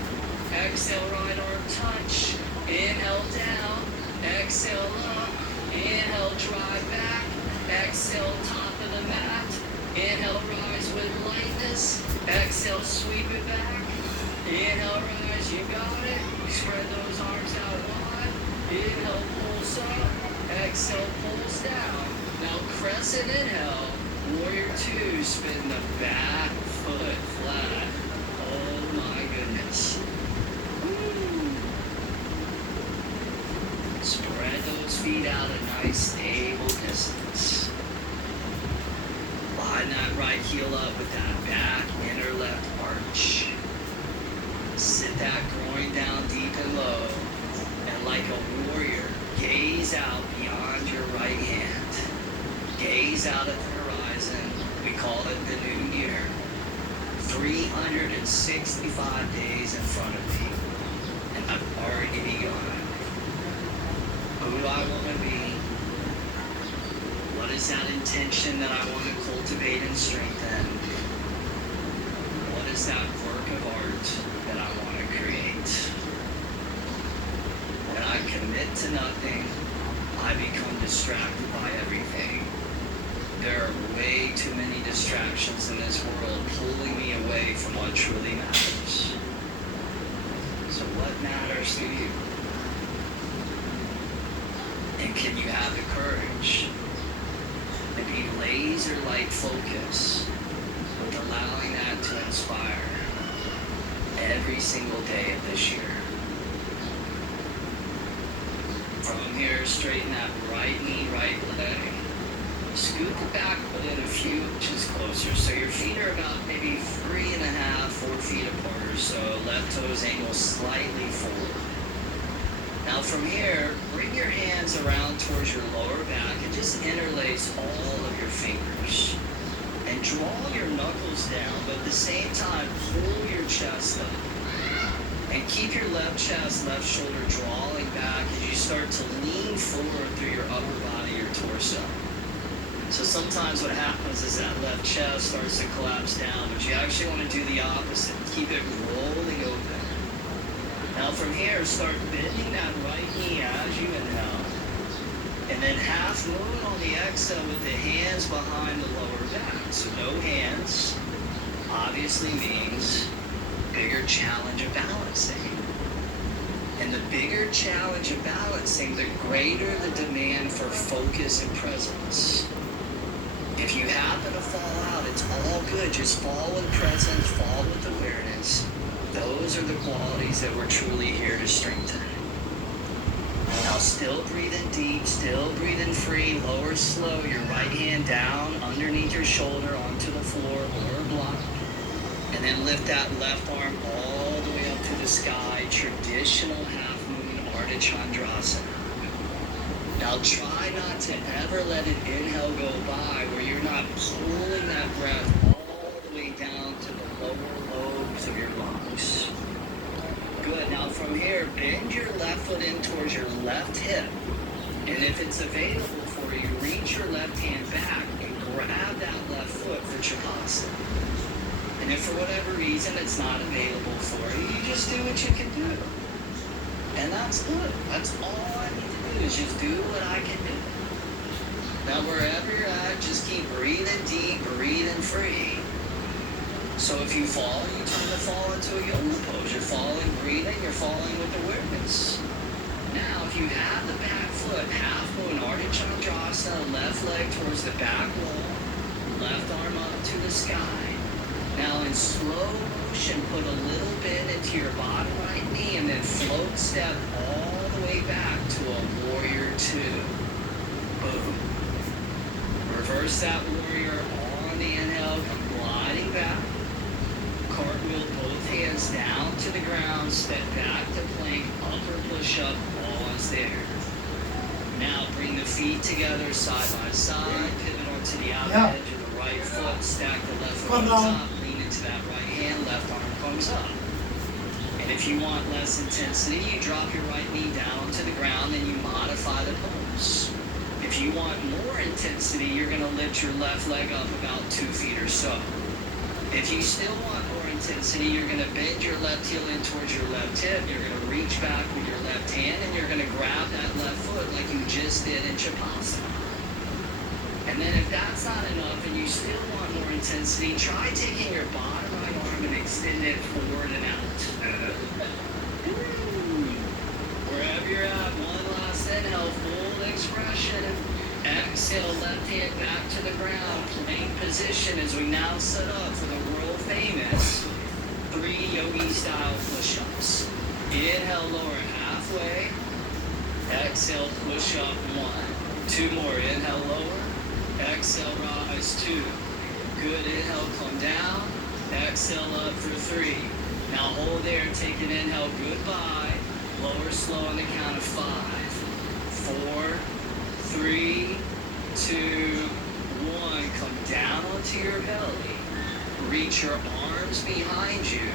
Exhale, right arm touch. Inhale, down. Exhale, up. Inhale, drive back. Exhale, top of the mat. Inhale, rise with lightness. Exhale, sweep it back. Inhale, rise, you got it. Spread those arms out wide. Inhale, pulse up. Exhale, pulse down. Now crescent inhale. Warrior two, spin the back foot flat. Oh my goodness. Woo. Spread those feet out a nice stable distance. Line that right heel up with that back inner left arch. Sit that groin down deep and low. And like a warrior, gaze out beyond your right hand. Gaze out at the horizon. We call it the new year. 365 days in front of me. And I've already begun. Who do I want to be? What is that intention that I want to cultivate and strengthen? What is that work of art that I want to create? When I commit to nothing, I become distracted by everything. There are way too many distractions in this world pulling me away from what truly matters. So what matters to you? And can you have the courage to be laser-like focus with allowing that to inspire every single day of this year? From here, straighten that right knee, right leg. Scoot the back foot in a few inches closer. So your feet are about maybe 3.5, 4 feet apart or so. Left toes angle slightly forward. Now from here, bring your hands around towards your lower back and just interlace all of your fingers. And draw your knuckles down, but at the same time, pull your chest up. And keep your left chest, left shoulder drawing back as you start to lean forward through your upper body, your torso. So sometimes what happens is that left chest starts to collapse down, but you actually want to do the opposite. Keep it rolling open. Now from here, start bending that right knee as you inhale. And then half moon on the exhale with the hands behind the lower back. So no hands obviously means bigger challenge of balancing. And the bigger challenge of balancing, the greater the demand for focus and presence. If you happen to fall out, it's all good. Just fall with presence, fall with awareness. Those are the qualities that we're truly here to strengthen. Now still breathe in deep, still breathe in free, lower slow, your right hand down underneath your shoulder onto the floor or block. And then lift that left arm all the way up to the sky, traditional half moon Ardha Chandrasana. Now try not to ever let an inhale go by where you're not pulling that breath all the way down to the lower lobes of your lungs. Good. Now from here, bend your left foot in towards your left hip. And if it's available for you, reach your left hand back and grab that left foot for Chakasana. And if for whatever reason it's not available for you, you just do what you can do. And that's good. That's all I need to do is just do what I can do. Now wherever you're at, just keep breathing deep, breathing free. So if you fall, you tend to fall into a yoga pose. You're falling breathing, you're falling with awareness. Now, if you have the back foot half moon Ardha Chandrasana, left leg towards the back wall, left arm up to the sky. Now, in slow motion, put a little bit into your bottom right knee and then float step all the way back to a warrior two. Boom. Reverse that warrior on the inhale, come gliding back. Cartwheel both hands down to the ground, step back to plank, upper push-up, pause there. Now bring the feet together side by side, pivot onto the outer edge of the right foot, stack the left foot on top, lean into that right hand, left arm comes up. And if you want less intensity, you drop your right knee down to the ground and you modify the pose. If you want more intensity, you're going to lift your left leg up about 2 feet or so. If you still want more intensity, you're going to bend your left heel in towards your left hip. You're going to reach back with your left hand, and you're going to grab that left foot like you just did in Shavasana. And then if that's not enough and you still want more intensity, try taking your bottom right arm and extend it forward and out. Wherever you're at, one last inhale, full expression. Exhale, left hand back to the ground, plank position as we now set up for the world famous 3 yogi style push-ups. Inhale, lower halfway. Exhale, push up 1. 2 more. Inhale, lower. Exhale, rise 2. Good. Inhale, come down. Exhale, up for 3. Now hold there. Take an inhale. Goodbye. Lower slow on the count of 5, 4, 3, 2, 1. Come down onto your belly. Reach your arms behind you.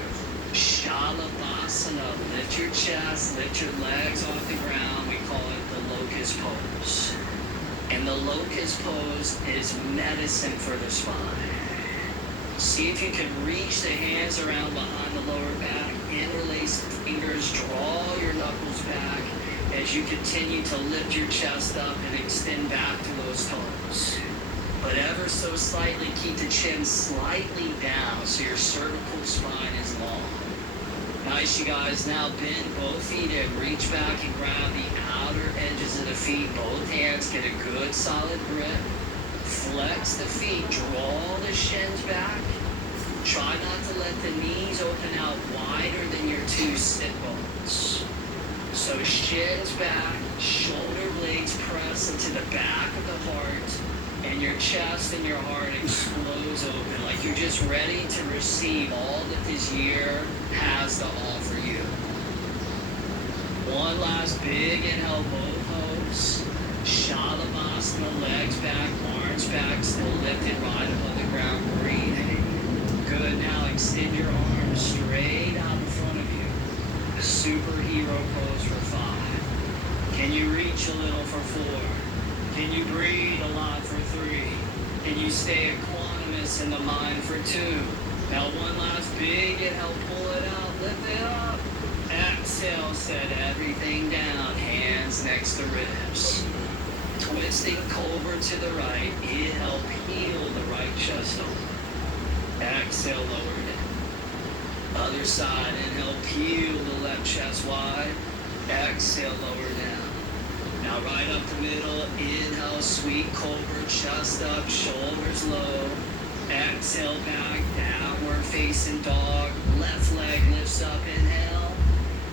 Shalabhasana. Lift your chest, lift your legs off the ground. We call it the locust pose. And the locust pose is medicine for the spine. See if you can reach the hands around behind the lower back, interlace the fingers, draw your knuckles back as you continue to lift your chest up and extend back to those toes. But ever so slightly, keep the chin slightly down so your cervical spine is long. Nice, you guys. Now bend both feet in. Reach back and grab the outer edges of the feet. Both hands get a good solid grip. Flex the feet. Draw the shins back. Try not to let the knees open out wider than your 2 sit bones. So shins back, shoulder blades press into the back of the heart, and your chest and your heart explodes open like you're just ready to receive all that this year has to offer you. One last big inhale, both pose. Shalabhasana, legs back, arms back, still lifted right above the ground, breathing. Good. Now extend your arms straight out in front of you. Superhero pose for 5. Can you reach a little for 4? Can you breathe a lot for 3? Can you stay equanimous in the mind for 2? Now one last big inhale, pull it out, lift it up. Exhale, set everything down, hands next to ribs. Twisting cobra to the right, inhale, peel the right chest over. Exhale, lower it. Other side, inhale, peel the left chest wide. Exhale, lower down. Now right up the middle, inhale, sweet cobra, chest up, shoulders low. Exhale, back, downward facing dog. Left leg lifts up, inhale.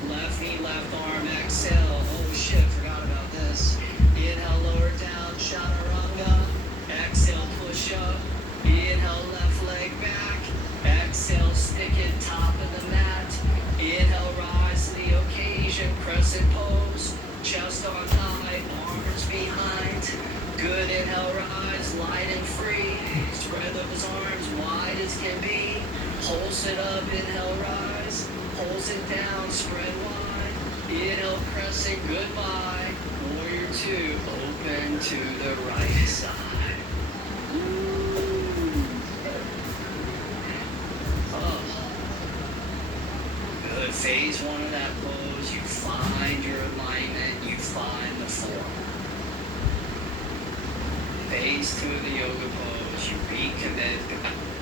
Left knee, left arm, exhale. Oh shit, forgot about this. Inhale, lower down, chaturanga. Exhale, push up. Inhale, left leg back. Exhale, stick it top of the mat. Inhale, rise to the occasion. Crescent pose. Chest on high, arms behind. Good. Inhale, rise, light and free. Spread those arms wide as can be. Pulse it up. Inhale, rise. Pulse it down. Spread wide. Inhale, crescent. Goodbye. Warrior 2. Open to the right side. Good. Phase 1 of that pose, you find your alignment, you find the form. Phase 2 of the yoga pose, you recommit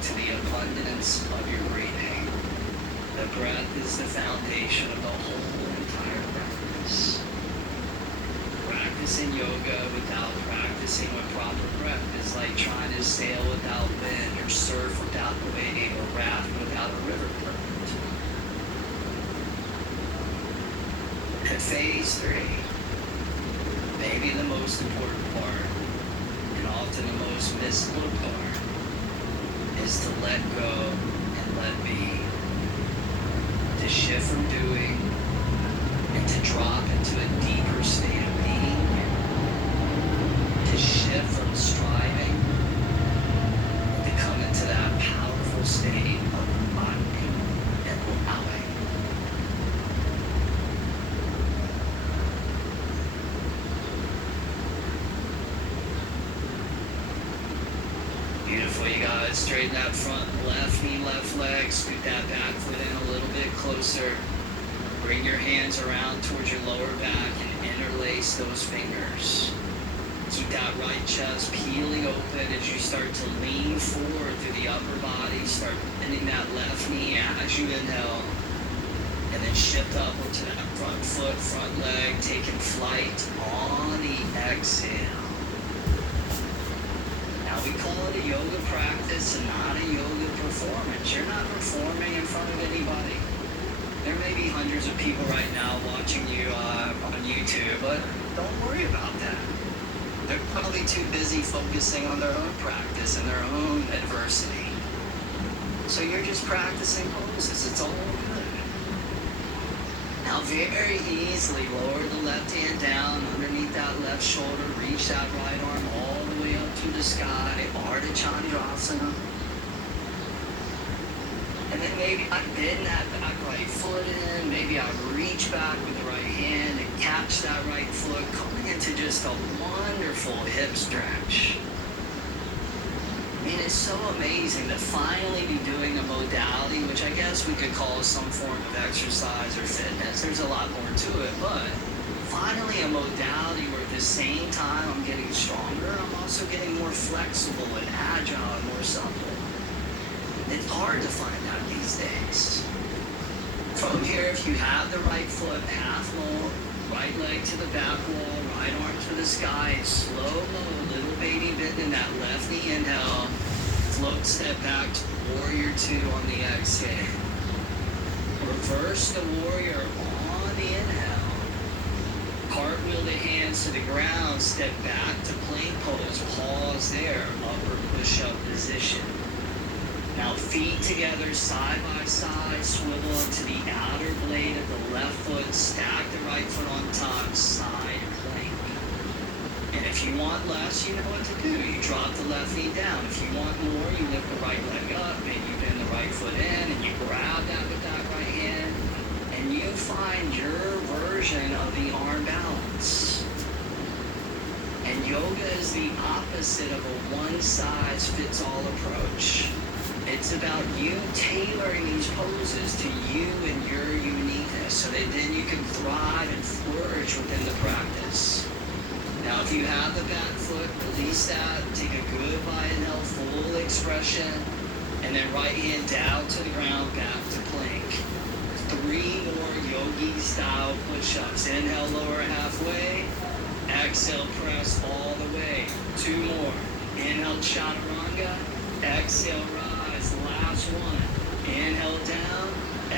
to the abundance of your breathing. The breath is the foundation of the whole entire practice. Practicing yoga without practicing with proper breath is like trying to sail without wind or surf without a wave or raft without a river current. And phase 3, maybe the most important part, and often the most mislooked part, is to let go and let be. To shift from doing and to drop into a deeper state of being. To shift from striving and to come into that powerful state of unbinding and allowing. Beautiful, you guys. Straighten that front left knee, left leg. Scoot that back foot in a little bit closer. Bring your hands around towards your lower back and interlace those fingers. Keep that right chest peeling open as you start to lean forward through the upper body. Start bending that left knee as you inhale. And then shift upward to that front foot, front leg, taking flight on the exhale. Now we call it a yoga practice and not a yoga performance. You're not performing in front of anybody. There may be hundreds of people right now watching you on YouTube, but don't worry about that. They're probably too busy focusing on their own practice and their own adversity. So you're just practicing poses. It's all good. Now very easily lower the left hand down underneath that left shoulder. Reach that right arm all the way up to the sky. Ardha Chandrasana. And then maybe I bend that back right foot in. Maybe I reach back with the right hand and catch that right foot, coming into just a wonderful hip stretch. I mean, it's so amazing to finally be doing a modality, which I guess we could call some form of exercise or fitness. There's a lot more to it, but finally a modality where at the same time I'm getting stronger, I'm also getting more flexible and agile and more supple. It's hard to find that these days. From here, if you have the right foot half low, right leg to the back wall, right arm to the sky, slow, little baby bend in that left knee inhale. Float step back to warrior 2 on the exhale. Reverse the warrior on the inhale. Cartwheel the hands to the ground, step back to plank pose, pause there, upper push-up position. Now feet together, side by side, swivel up to the outer blade of the left foot, stack the right foot on top, side plank. And if you want less, you know what to do. You drop the left knee down. If you want more, you lift the right leg up, and you bend the right foot in, and you grab that with that right hand, and you find your version of the arm balance. And yoga is the opposite of a one-size-fits-all approach. It's about you tailoring these poses to you and your uniqueness so that then you can thrive and flourish within the practice. Now, if you have the back foot, release that, take a good inhale, full expression, and then right hand down to the ground, back to plank. 3 more yogi-style push-ups. Inhale, lower halfway. Exhale, press all the way. 2 more. Inhale, chaturanga. Exhale, rise. Last one. Inhale down.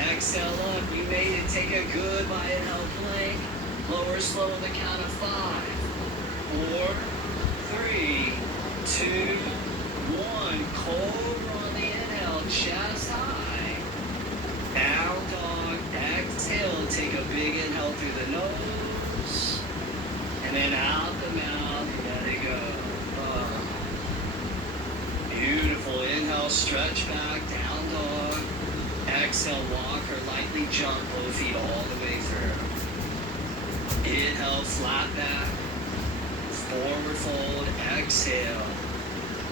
Exhale up. You made it. Take a good inhale plank. Lower slow on the count of 5. 4, 3, 2, 1. Cobra on the inhale. Chest high. Down dog. Exhale. Take a big inhale through the nose. And then out the mouth. Let it go. Beautiful. Inhale, stretch back, down dog. Exhale, walk or lightly jump, both feet all the way through. Inhale, flat back. Forward fold, exhale.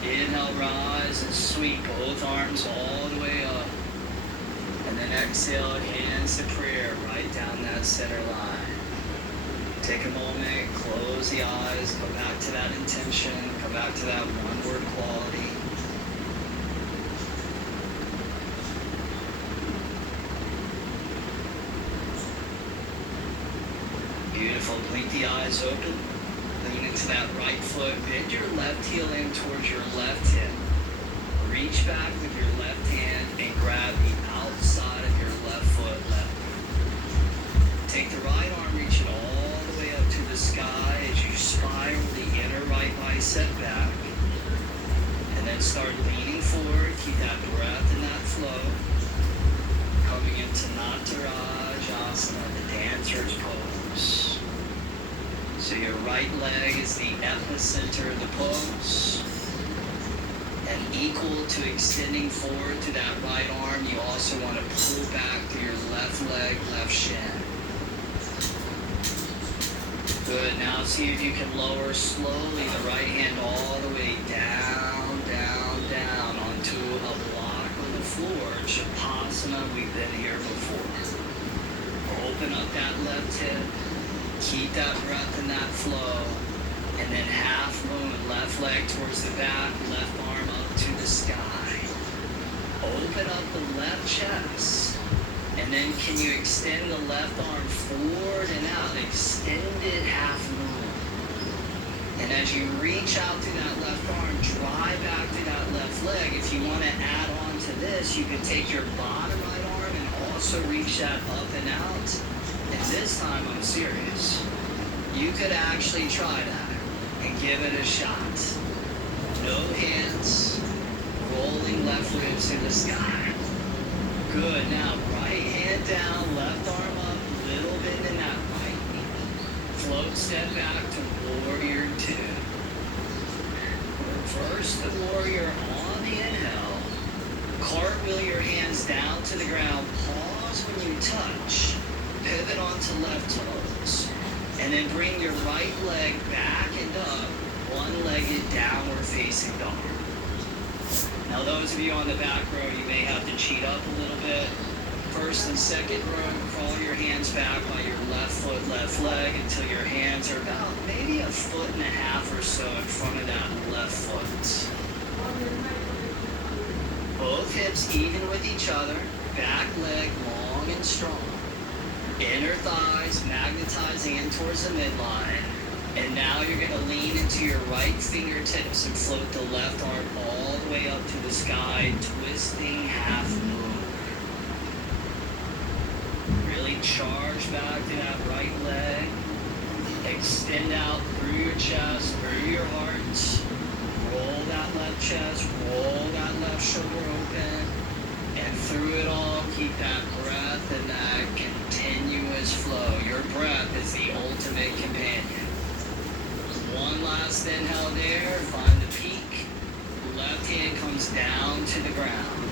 Inhale, rise and sweep both arms all the way up. And then exhale, hands to prayer, right down that center line. Take a moment, close the eyes, come back to that intention, come back to that one-word quality. Beautiful. Blink the eyes open. Lean into that right foot. Bend your left heel in towards your left hip. Reach back with your left hand and grab the outside of your left foot, left knee. Take the right arm, reach it all the way up to the sky as you spiral the inner right bicep back. And then start leaning forward. Keep that breath and that flow. Coming into Nataraj Asana, the dancer's pose. So your right leg is the epicenter of the pose. And equal to extending forward to that right arm, you also want to pull back through your left leg, left shin. Good. Now see if you can lower slowly the right hand all the way down, down, down onto a block on the floor. Shavasana, we've been here before. Open up that left hip. Keep that breath and that flow. And then half moon, left leg towards the back, left arm up to the sky. Open up the left chest. And then can you extend the left arm forward and out? Extend it half moon. And as you reach out to that left arm, drive back to that left leg. If you want to add on to this, you can take your bottom right arm and also reach that up and out. And this time, I'm serious. You could actually try that and give it a shot. No hands, rolling left ribs to the sky. Good. Now, right hand down, left arm up, little bit in that right knee. Float step back to warrior two. Reverse the warrior on the inhale. Cartwheel your hands down to the ground. Pause when you touch. Pivot onto left toes. And then bring your right leg back and up, one-legged downward facing dog. Now those of you on the back row, you may have to cheat up a little bit. First and second row, crawl your hands back by your left foot, left leg until your hands are about maybe a foot and a half or so in front of that left foot. Both hips even with each other, back leg long and strong. Inner thighs magnetizing in towards the midline. And now you're going to lean into your right fingertips and float the left arm all the way up to the sky, twisting half moon. Really charge back to that right leg. Extend out through your chest, through your heart. Roll that left chest, roll that left shoulder open. And through it all, keep that breath and that continuous flow. Your breath is the ultimate companion. One last inhale there, find the peak. Left hand comes down to the ground.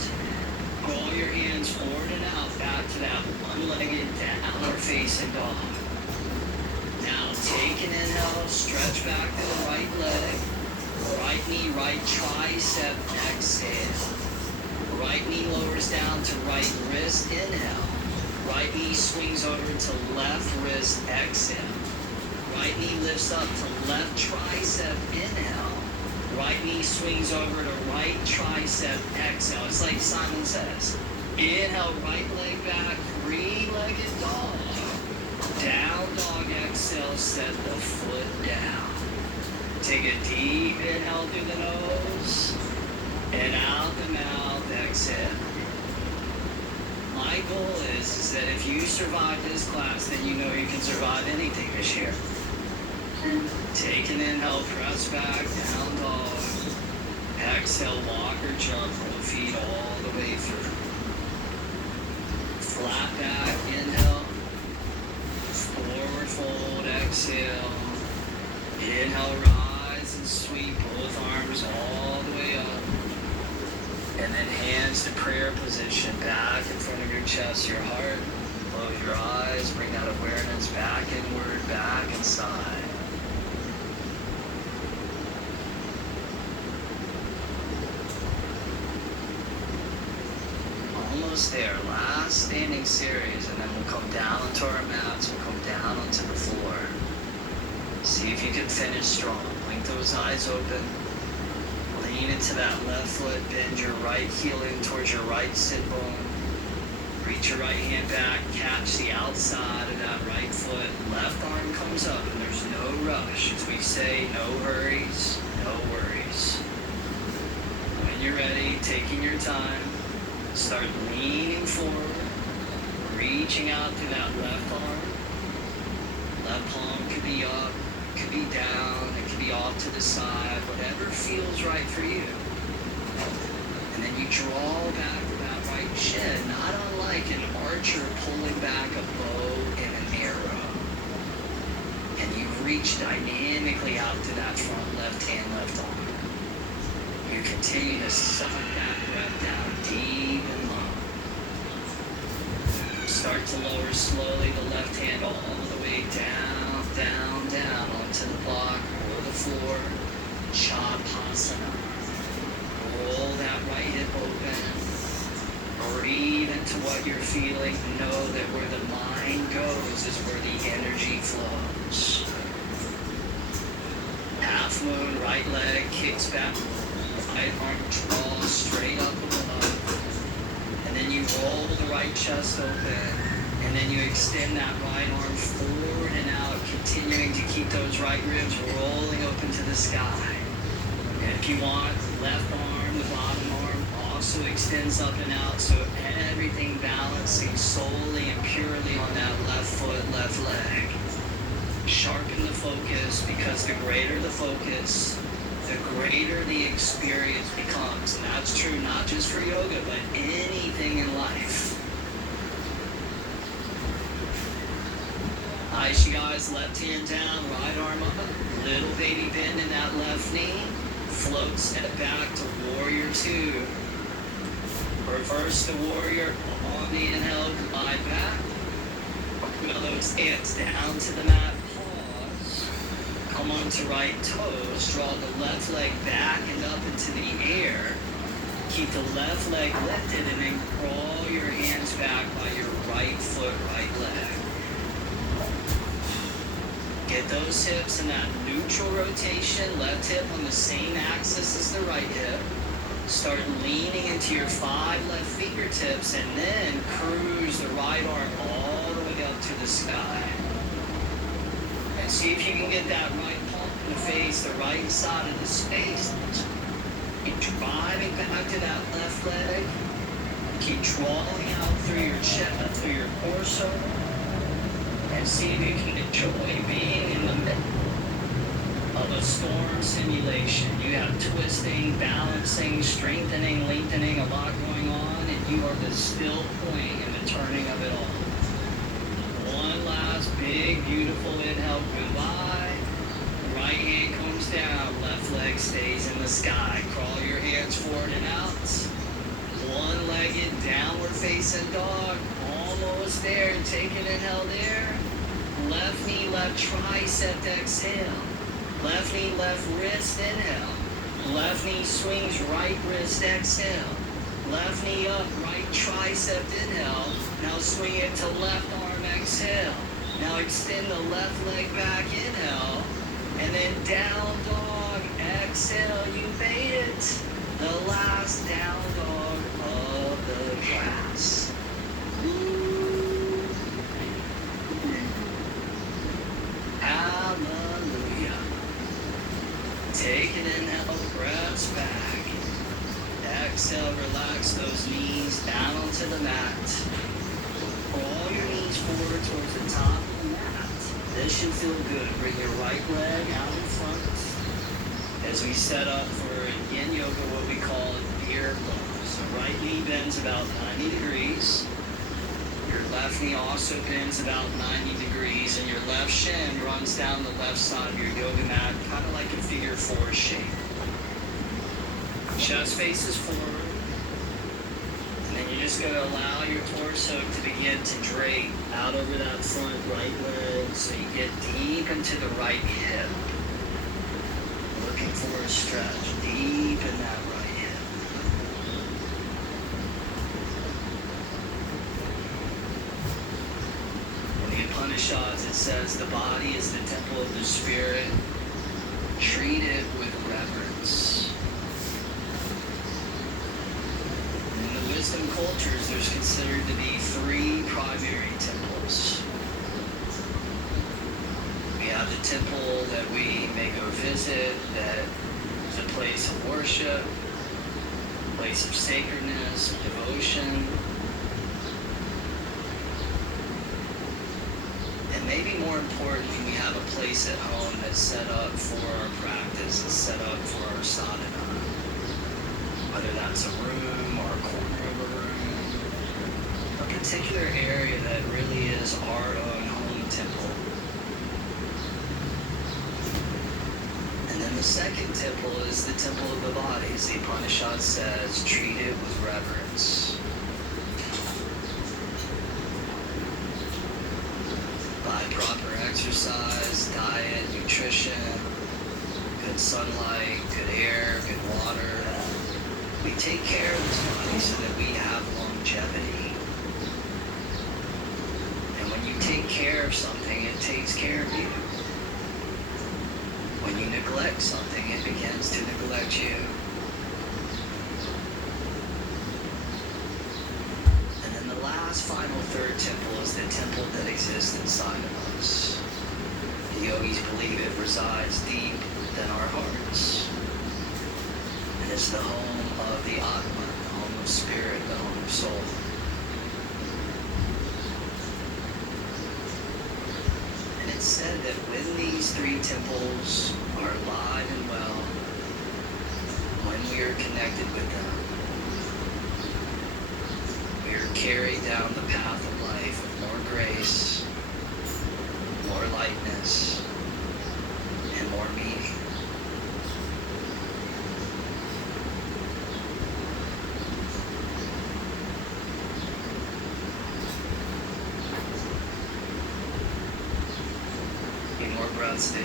Roll your hands forward and out, back to that one-legged downward facing dog. Now take an inhale, stretch back to the right leg. Right knee, right tricep, exhale. Right knee lowers down to right wrist, inhale. Right knee swings over to left wrist, exhale. Right knee lifts up to left tricep, inhale. Right knee swings over to right tricep, exhale. It's like Simon says. Inhale, right leg back, three-legged dog. Down dog, exhale, set the foot down. Take a deep inhale through the nose. And out the mouth, exhale. My goal is that if you survive this class, then you know you can survive anything this year. Take an inhale, press back, down dog. Exhale, walk or jump, roll feet all the way through. Flat back, inhale. Forward fold, exhale. Inhale, rise and sweep both arms all the way up. And then hands to prayer position, back in front of your chest, your heart. Close your eyes, bring that awareness back inward, back inside. Almost there, last standing series, and then we'll come down onto our mats, we'll come down onto the floor. See if you can finish strong. Blink those eyes open. Lean into that left foot, bend your right heel in towards your right sit bone. Reach your right hand back, catch the outside of that right foot. Left arm comes up, and there's no rush. As we say, no hurries, no worries. When you're ready, taking your time, start leaning forward, reaching out through that left arm. Left palm could be up, could be down, it could be off to the side, whatever feels right for you. And then you draw back that right shin, not unlike an archer pulling back a bow and an arrow. And you reach dynamically out to that front left hand, left arm. You continue to suck that breath down deep and long. Start to lower slowly the left hand all the way down, down, down onto the block or the floor. Shavasana. Roll that right hip open. Breathe into what you're feeling. Know that where the mind goes is where the energy flows. Half moon, right leg kicks back. Right arm draws straight up above. And then you roll the right chest open. And then you extend that right arm forward and out, continuing to keep those right ribs rolling open to the sky. And if you want, left arm, the bottom arm also extends up and out, so everything balancing solely and purely on that left foot, left leg. Sharpen the focus, because the greater the focus, the greater the experience becomes. And that's true not just for yoga, but anything in life. Nice, you guys. Left hand down, right arm up. Little baby bend in that left knee. Float, step back to warrior two. Reverse to warrior. On the inhale, glide back. Now those hands down to the mat. Pause. Come onto right toes. Draw the left leg back and up into the air. Keep the left leg lifted and then crawl your hands back by your right foot, right leg. Get those hips in that neutral rotation, left hip on the same axis as the right hip. Start leaning into your 5 left fingertips and then cruise the right arm all the way up to the sky. And see if you can get that right palm in the face, the right side of the space. Keep driving back to that left leg. Keep drawing out through your chest, through your torso. And see if you can enjoy being in the middle of a storm simulation. You have twisting, balancing, strengthening, lengthening, a lot going on, and you are the still point in the turning of it all. One last big, beautiful inhale, goodbye. Right hand comes down, left leg stays in the sky. Crawl your hands forward and out. One-legged, downward facing dog. Almost there. Take an inhale there. Left knee, left tricep, exhale. Left knee, left wrist, inhale. Left knee swings, right wrist, exhale. Left knee up, right tricep, inhale. Now swing it to left arm, exhale. Now extend the left leg back, inhale. And then down dog, exhale. You made it. The last down dog of the class. Hallelujah. Take an inhale, press back. Exhale, relax those knees down onto the mat. Roll your knees forward towards the top of the mat. This should feel good. Bring your right leg out in front. As we set up for yin yoga, what we call a deer pose. So right knee bends about 90 degrees. Your left knee also bends about 90 degrees, and your left shin runs down the left side of your yoga mat, kind of like a figure 4 shape. Chest faces forward, and then you're just going to allow your torso to begin to drape out over that front right leg, so you get deep into the right hip. Looking for a stretch deep in that right hip. Upanishads, it says the body is the temple of the spirit. Treat it with reverence. And the wisdom cultures, there's considered to be three primary temples. We have the temple that we may go visit, that is a place of worship, a place of sacredness, devotion. And maybe more importantly, we have a place at home that's set up for our practice, that's set up for our sadhana. Whether that's a room or a corner of a room, a particular area that really is our own home temple. And then the second temple is the temple of the body. As the Upanishad says, treat it with reverence. By proper exercise, diet, nutrition, good sunlight, good air, good water, we take care of this body so that we have longevity. And when you take care of something, it takes care of you. When you neglect something, it begins to neglect you. And then the last, final, third temple is the temple that exists inside of us. The yogis believe it resides deep within our hearts. And it's the home of the Atma, the home of spirit, the home of soul. And it's said that when these three temples are alive and well, when we are connected with them, we are carried down the path of life with more grace, more lightness, and more meaning. More breaths there.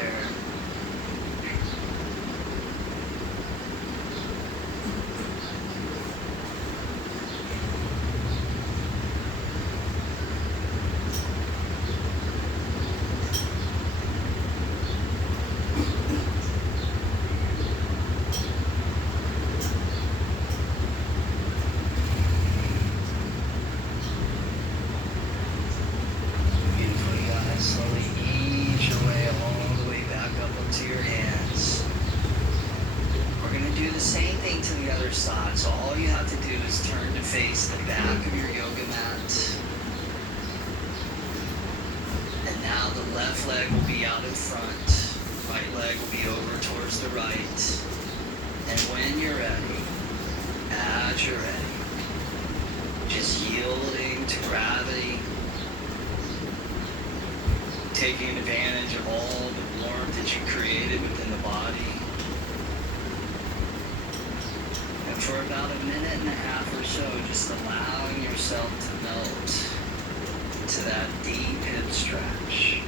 Beautiful, guys. Slowly ease your way all the way back up onto your hands. We're going to do the same thing to the other side. So all you have to do is turn to face the back of your yoga mat. And now the left leg will be out in front. Right leg will be over towards the right. And when you're ready, as you're ready, just yielding to gravity, taking advantage of all the warmth that you created within the body. And for about a minute and a half or so, just allowing yourself to melt to that deep hip stretch.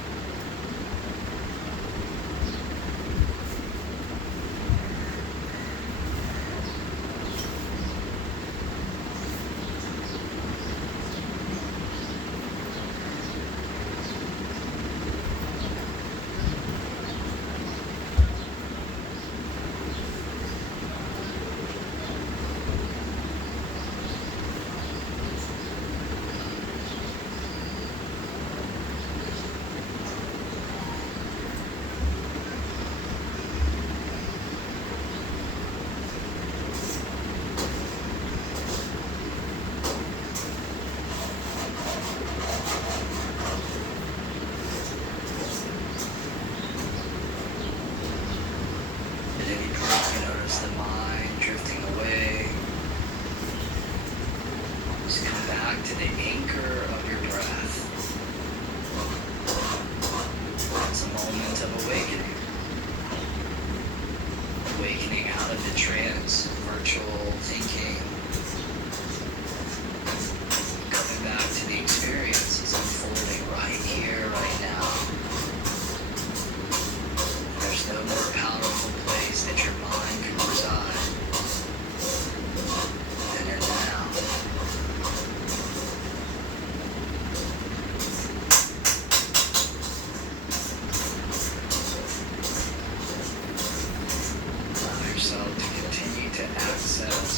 yourself to continue to access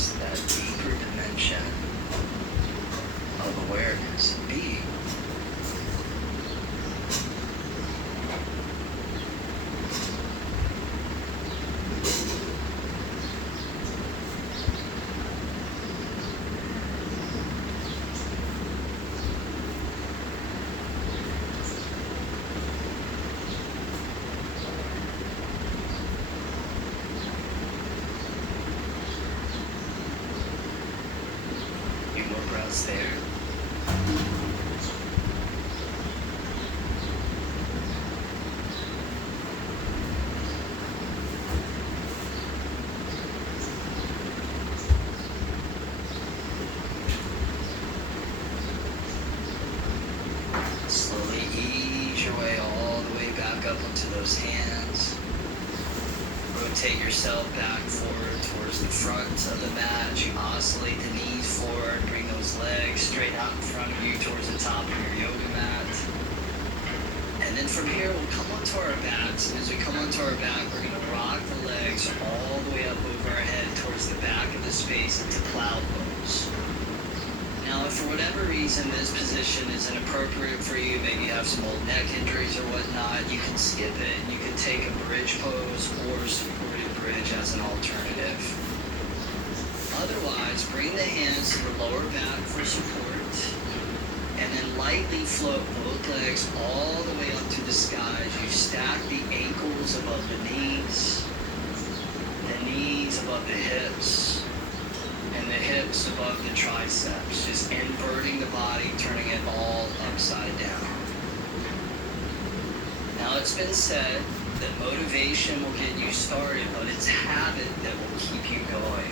awareness and being. Few more breaths there. Slowly ease your way all the way back up onto those hands. Rotate yourself back forward towards the front of the mat. You oscillate the knees forward. Bring those legs straight out in front of you towards the top of your yoga mat. And then from here, we'll come onto our backs. And as we come onto our back, we're going to rock the legs all the way up over our head towards the back of the space into plow pose. Now, if for whatever reason this position isn't appropriate for you, maybe you have some old neck injuries or whatnot, you can skip it and you can take a bridge pose or supported bridge as an alternative. Otherwise, bring the hands to the lower back for support and then lightly float both legs all the way up to the sky as you stack the ankles above the knees above the hips, and the hips above the triceps, just inverting the body, turning it all upside down. Now, it's been said that motivation will get you started, but it's habit that will keep you going.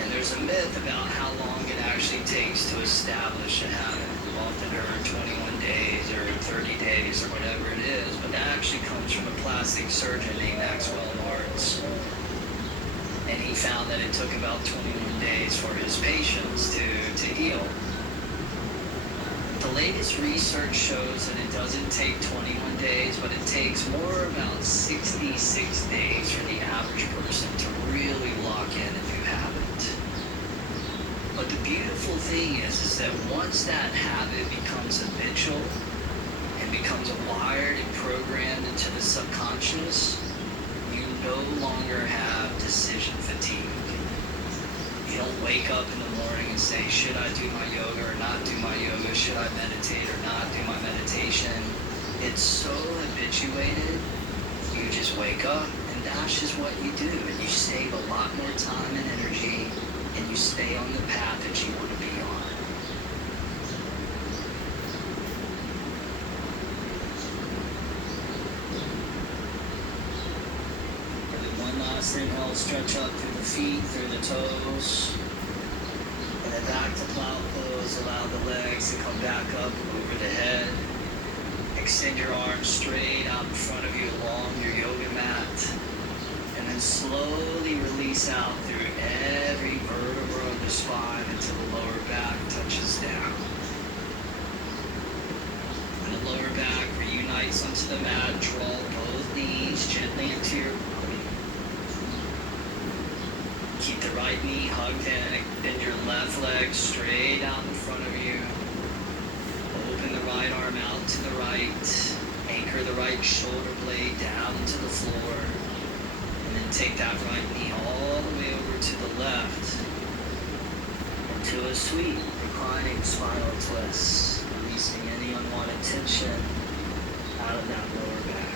And there's a myth about how long it actually takes to establish a habit. We've often heard 21 days or 30 days or whatever it is, but that actually comes from a plastic surgeon named Maxwell Lawrence. And he found that it took about 21 days for his patients to heal. The latest research shows that it doesn't take 21 days, but it takes more about 66 days for the average person to really lock in a new habit. But the beautiful thing is that once that habit becomes habitual and becomes wired and programmed into the subconscious, you no longer have decision fatigue. You don't wake up in the morning and say, should I do my yoga or not do my yoga? Should I meditate or not do my meditation? It's so habituated, you just wake up and that's just what you do. And you save a lot more time and energy, and you stay on the path that you want to be on. Last inhale, stretch up through the feet, through the toes. And then back to plow pose. Allow the legs to come back up over the head. Extend your arms straight out in front of you along your yoga mat. And then slowly release out through every vertebra of the spine until the lower back touches down. And the lower back reunites onto the mat. Draw both knees gently into your body. Keep the right knee hugged in, bend your left leg straight out in front of you. Open the right arm out to the right. Anchor the right shoulder blade down into the floor. And then take that right knee all the way over to the left. Into a sweet reclining spinal twist. Releasing any unwanted tension out of that lower back.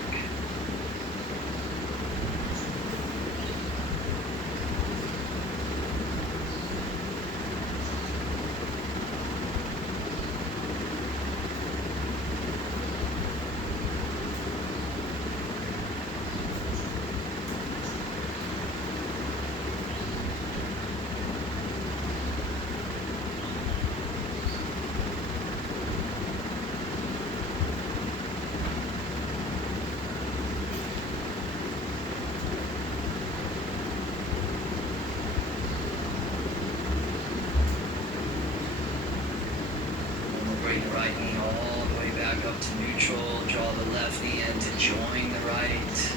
Bring the right knee all the way back up to neutral. Draw the left knee in to join the right.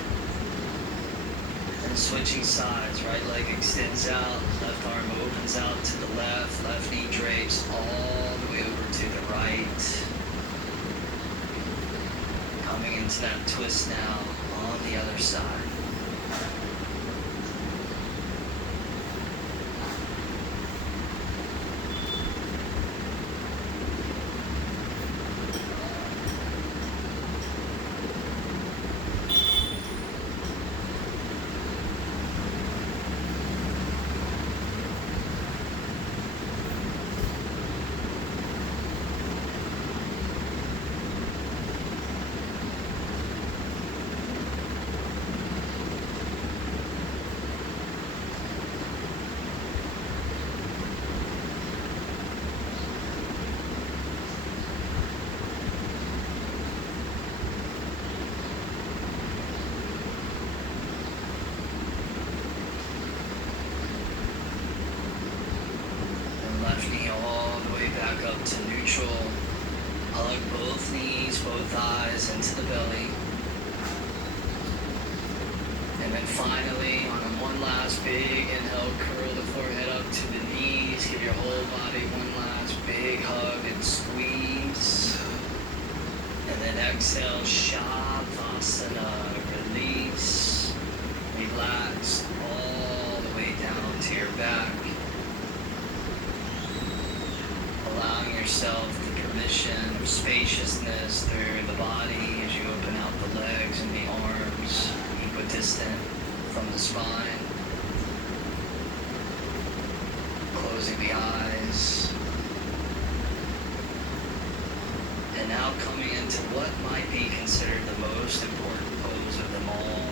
And switching sides. Right leg extends out. Left arm opens out to the left. Left knee hips all the way over to the right. Coming into that twist now on the other side. Left knee all the way back up to neutral. Hug both knees, both thighs into the belly. And then finally, on a one last big inhale, curl the forehead up to the knees. Give your whole body one last big hug and squeeze. And then exhale, Shavasana, release. Relax all the way down to your back. Allowing yourself the permission of spaciousness through the body as you open out the legs and the arms, equidistant from the spine. Closing the eyes. And now coming into what might be considered the most important pose of them all.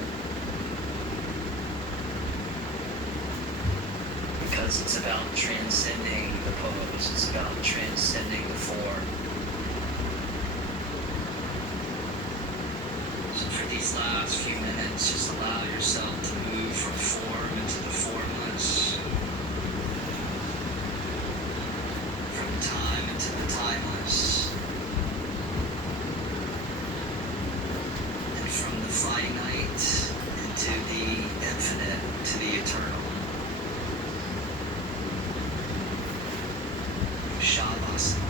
Because it's about transcending the pose, it's about transcending the form. So for these last few minutes, just allow yourself to move from form into the formless, from time into the timeless, and from the finite into the infinite, to the eternal. Shavasana.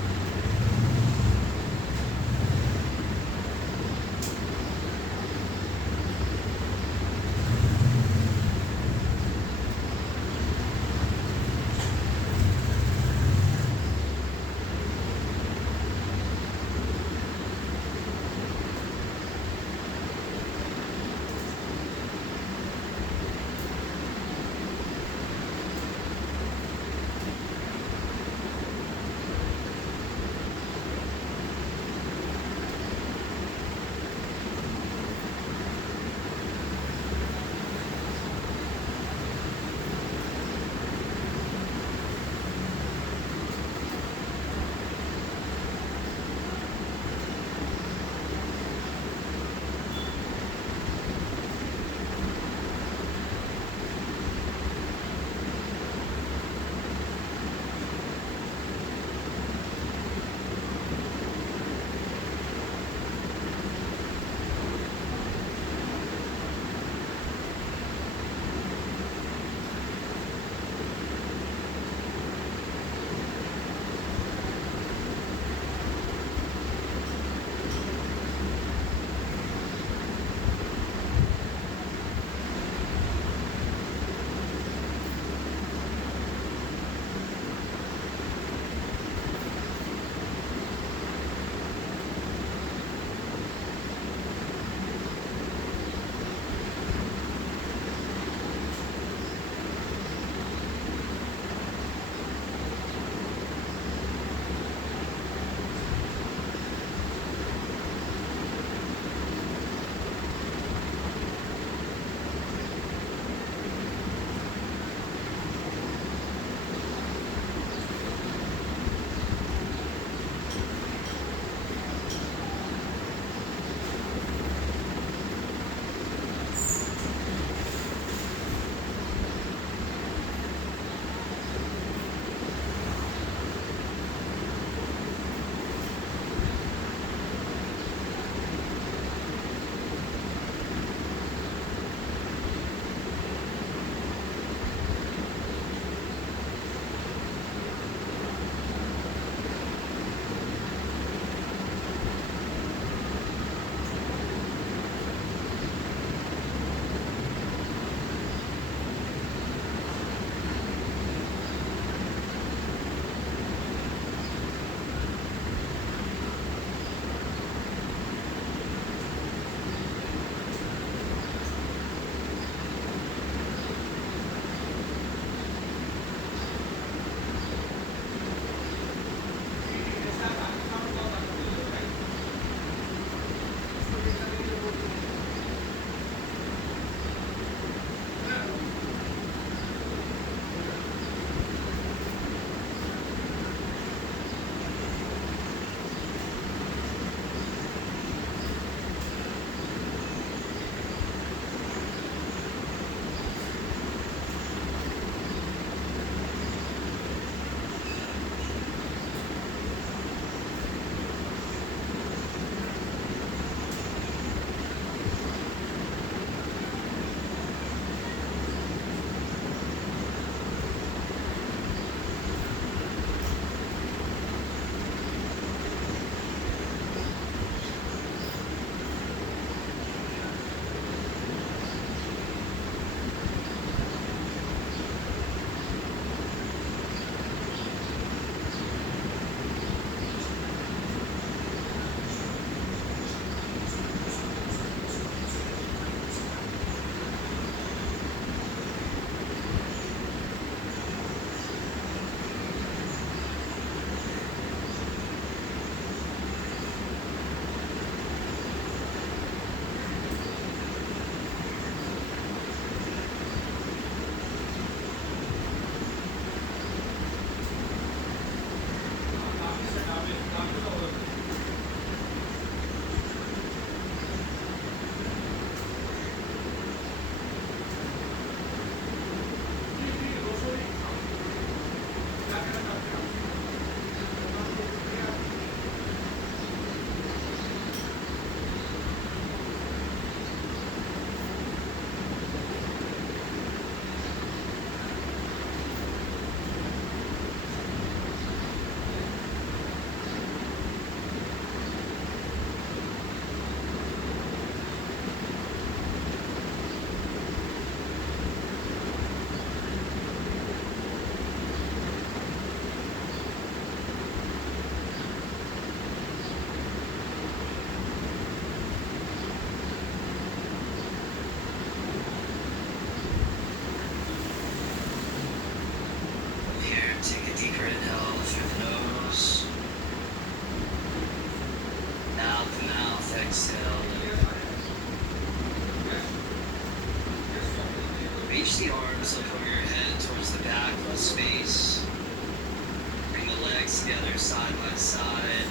together side by side.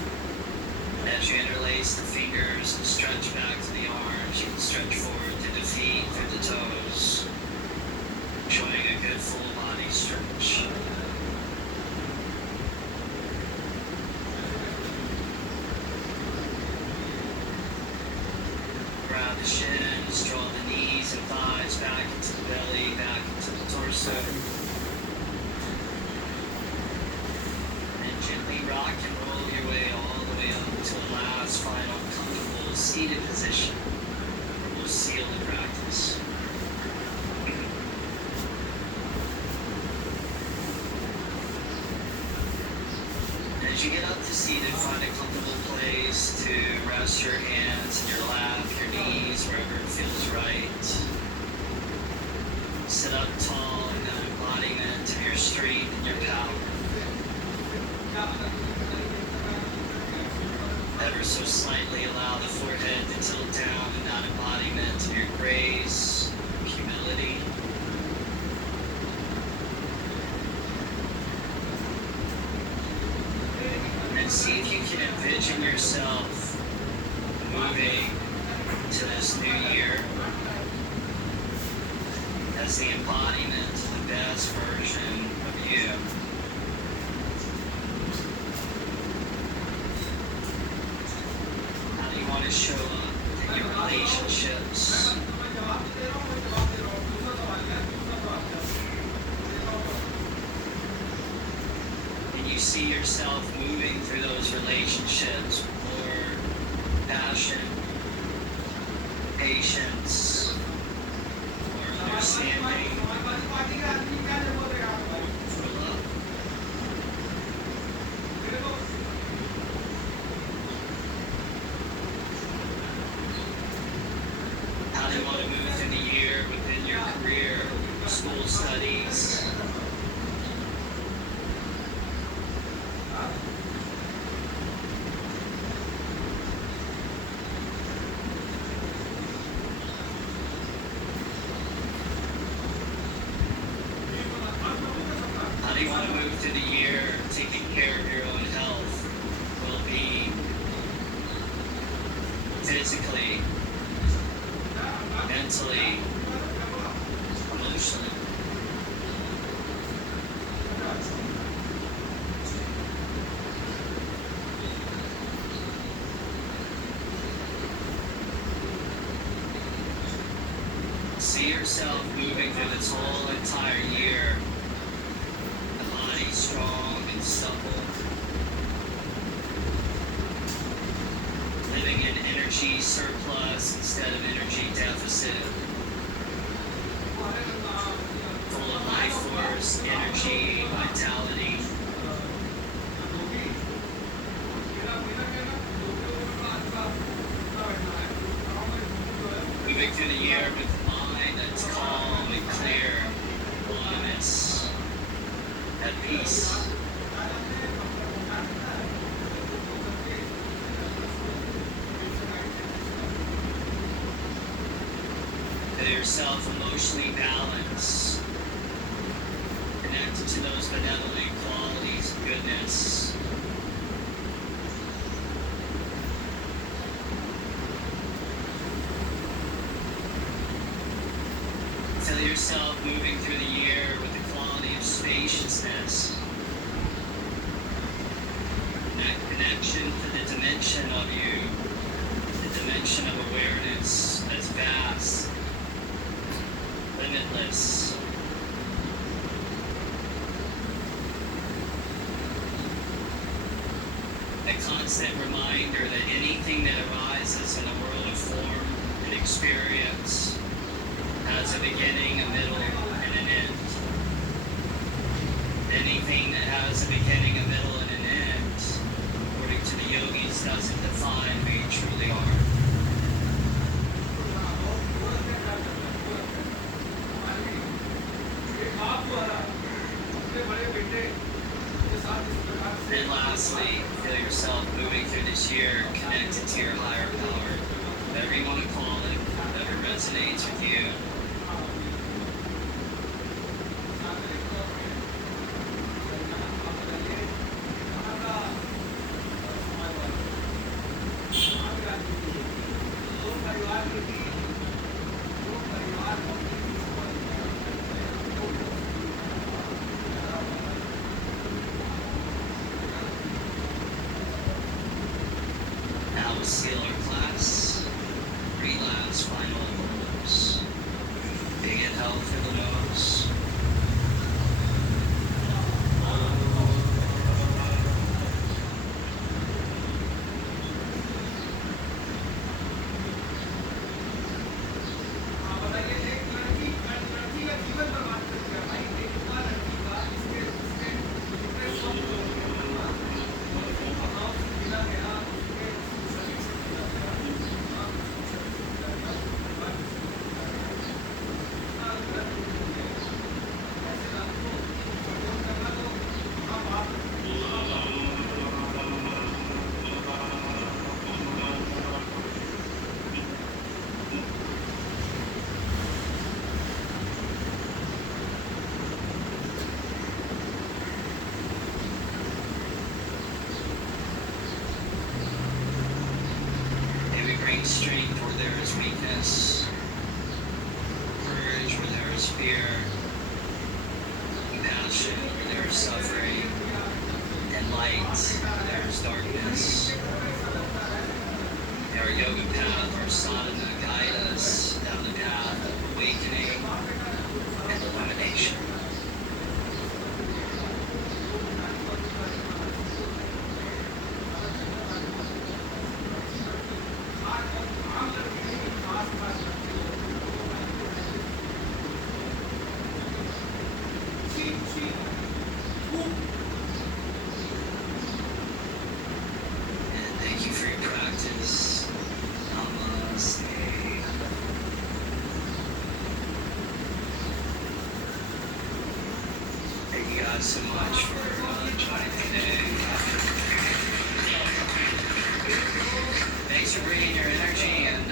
As you interlace the fingers and stretch back to the arms, you can stretch forward through the feet, through the toes, enjoying a good full body stretch. Grab the shins, draw the knees and thighs back into the belly, back into the torso. And gently rock and roll your way all the way up to the last final comfortable seated position. We'll seal the practice. As you get up to seated, find a comfortable place to rest your hands in your lap, your knees, wherever it feels right. Sit up tall in that embodiment of your strength and your power. Ever so slightly allow the forehead to tilt down in that embodiment of your grace, humility. And see if you can envision yourself moving to this new year as the embodiment of the best version of you. How do you want to show up in your relationships? You see yourself moving through those relationships for passion, patience, or understanding, for love. How do you want to move through the year within your career, school studies? How do you want to move through the year taking care of your own health, well-being, physically, mentally, emotionally? See yourself moving through this whole entire year. Strong and supple, living in energy surplus instead of energy deficit, full of life force, energy, vitality. Moving through the year with a mind that's calm and clear, honest, at peace. Feel yourself emotionally balanced, connected to those benevolent qualities of goodness. Feel yourself moving through the year with the quality of spaciousness, that connection to the dimension of you, the dimension of awareness that's vast, limitless. A constant reminder that anything that arises in the world of form and experience has a beginning, a middle, and an end. Anything that has a beginning, a middle, and an end, according to the yogis, doesn't define who you truly are. And lastly, feel yourself moving through this year connected to your higher power, whatever you want to call it, whatever resonates with you. Now we'll seal our class. 3 last final moves. Big inhale through the nose. Bring strength where there is weakness, courage where there is fear, compassion where there is suffering, and light where there is darkness. Our yoga path, our sadhana guide us down the path of awakening and illumination. And thank you for your practice. Namaste. Thank you guys so much for joining today. Thanks for bringing your energy and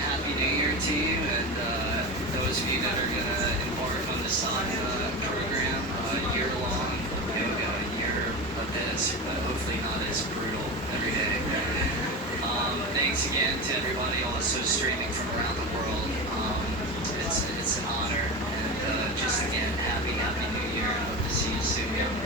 Happy New Year to you. And those of you that are going to embark on the sadhana program, year-long yoga, a year of this, but hopefully not as brutal every day. Thanks again to everybody also streaming from around the world. It's an honor. And just again, happy New Year. I hope to see you soon.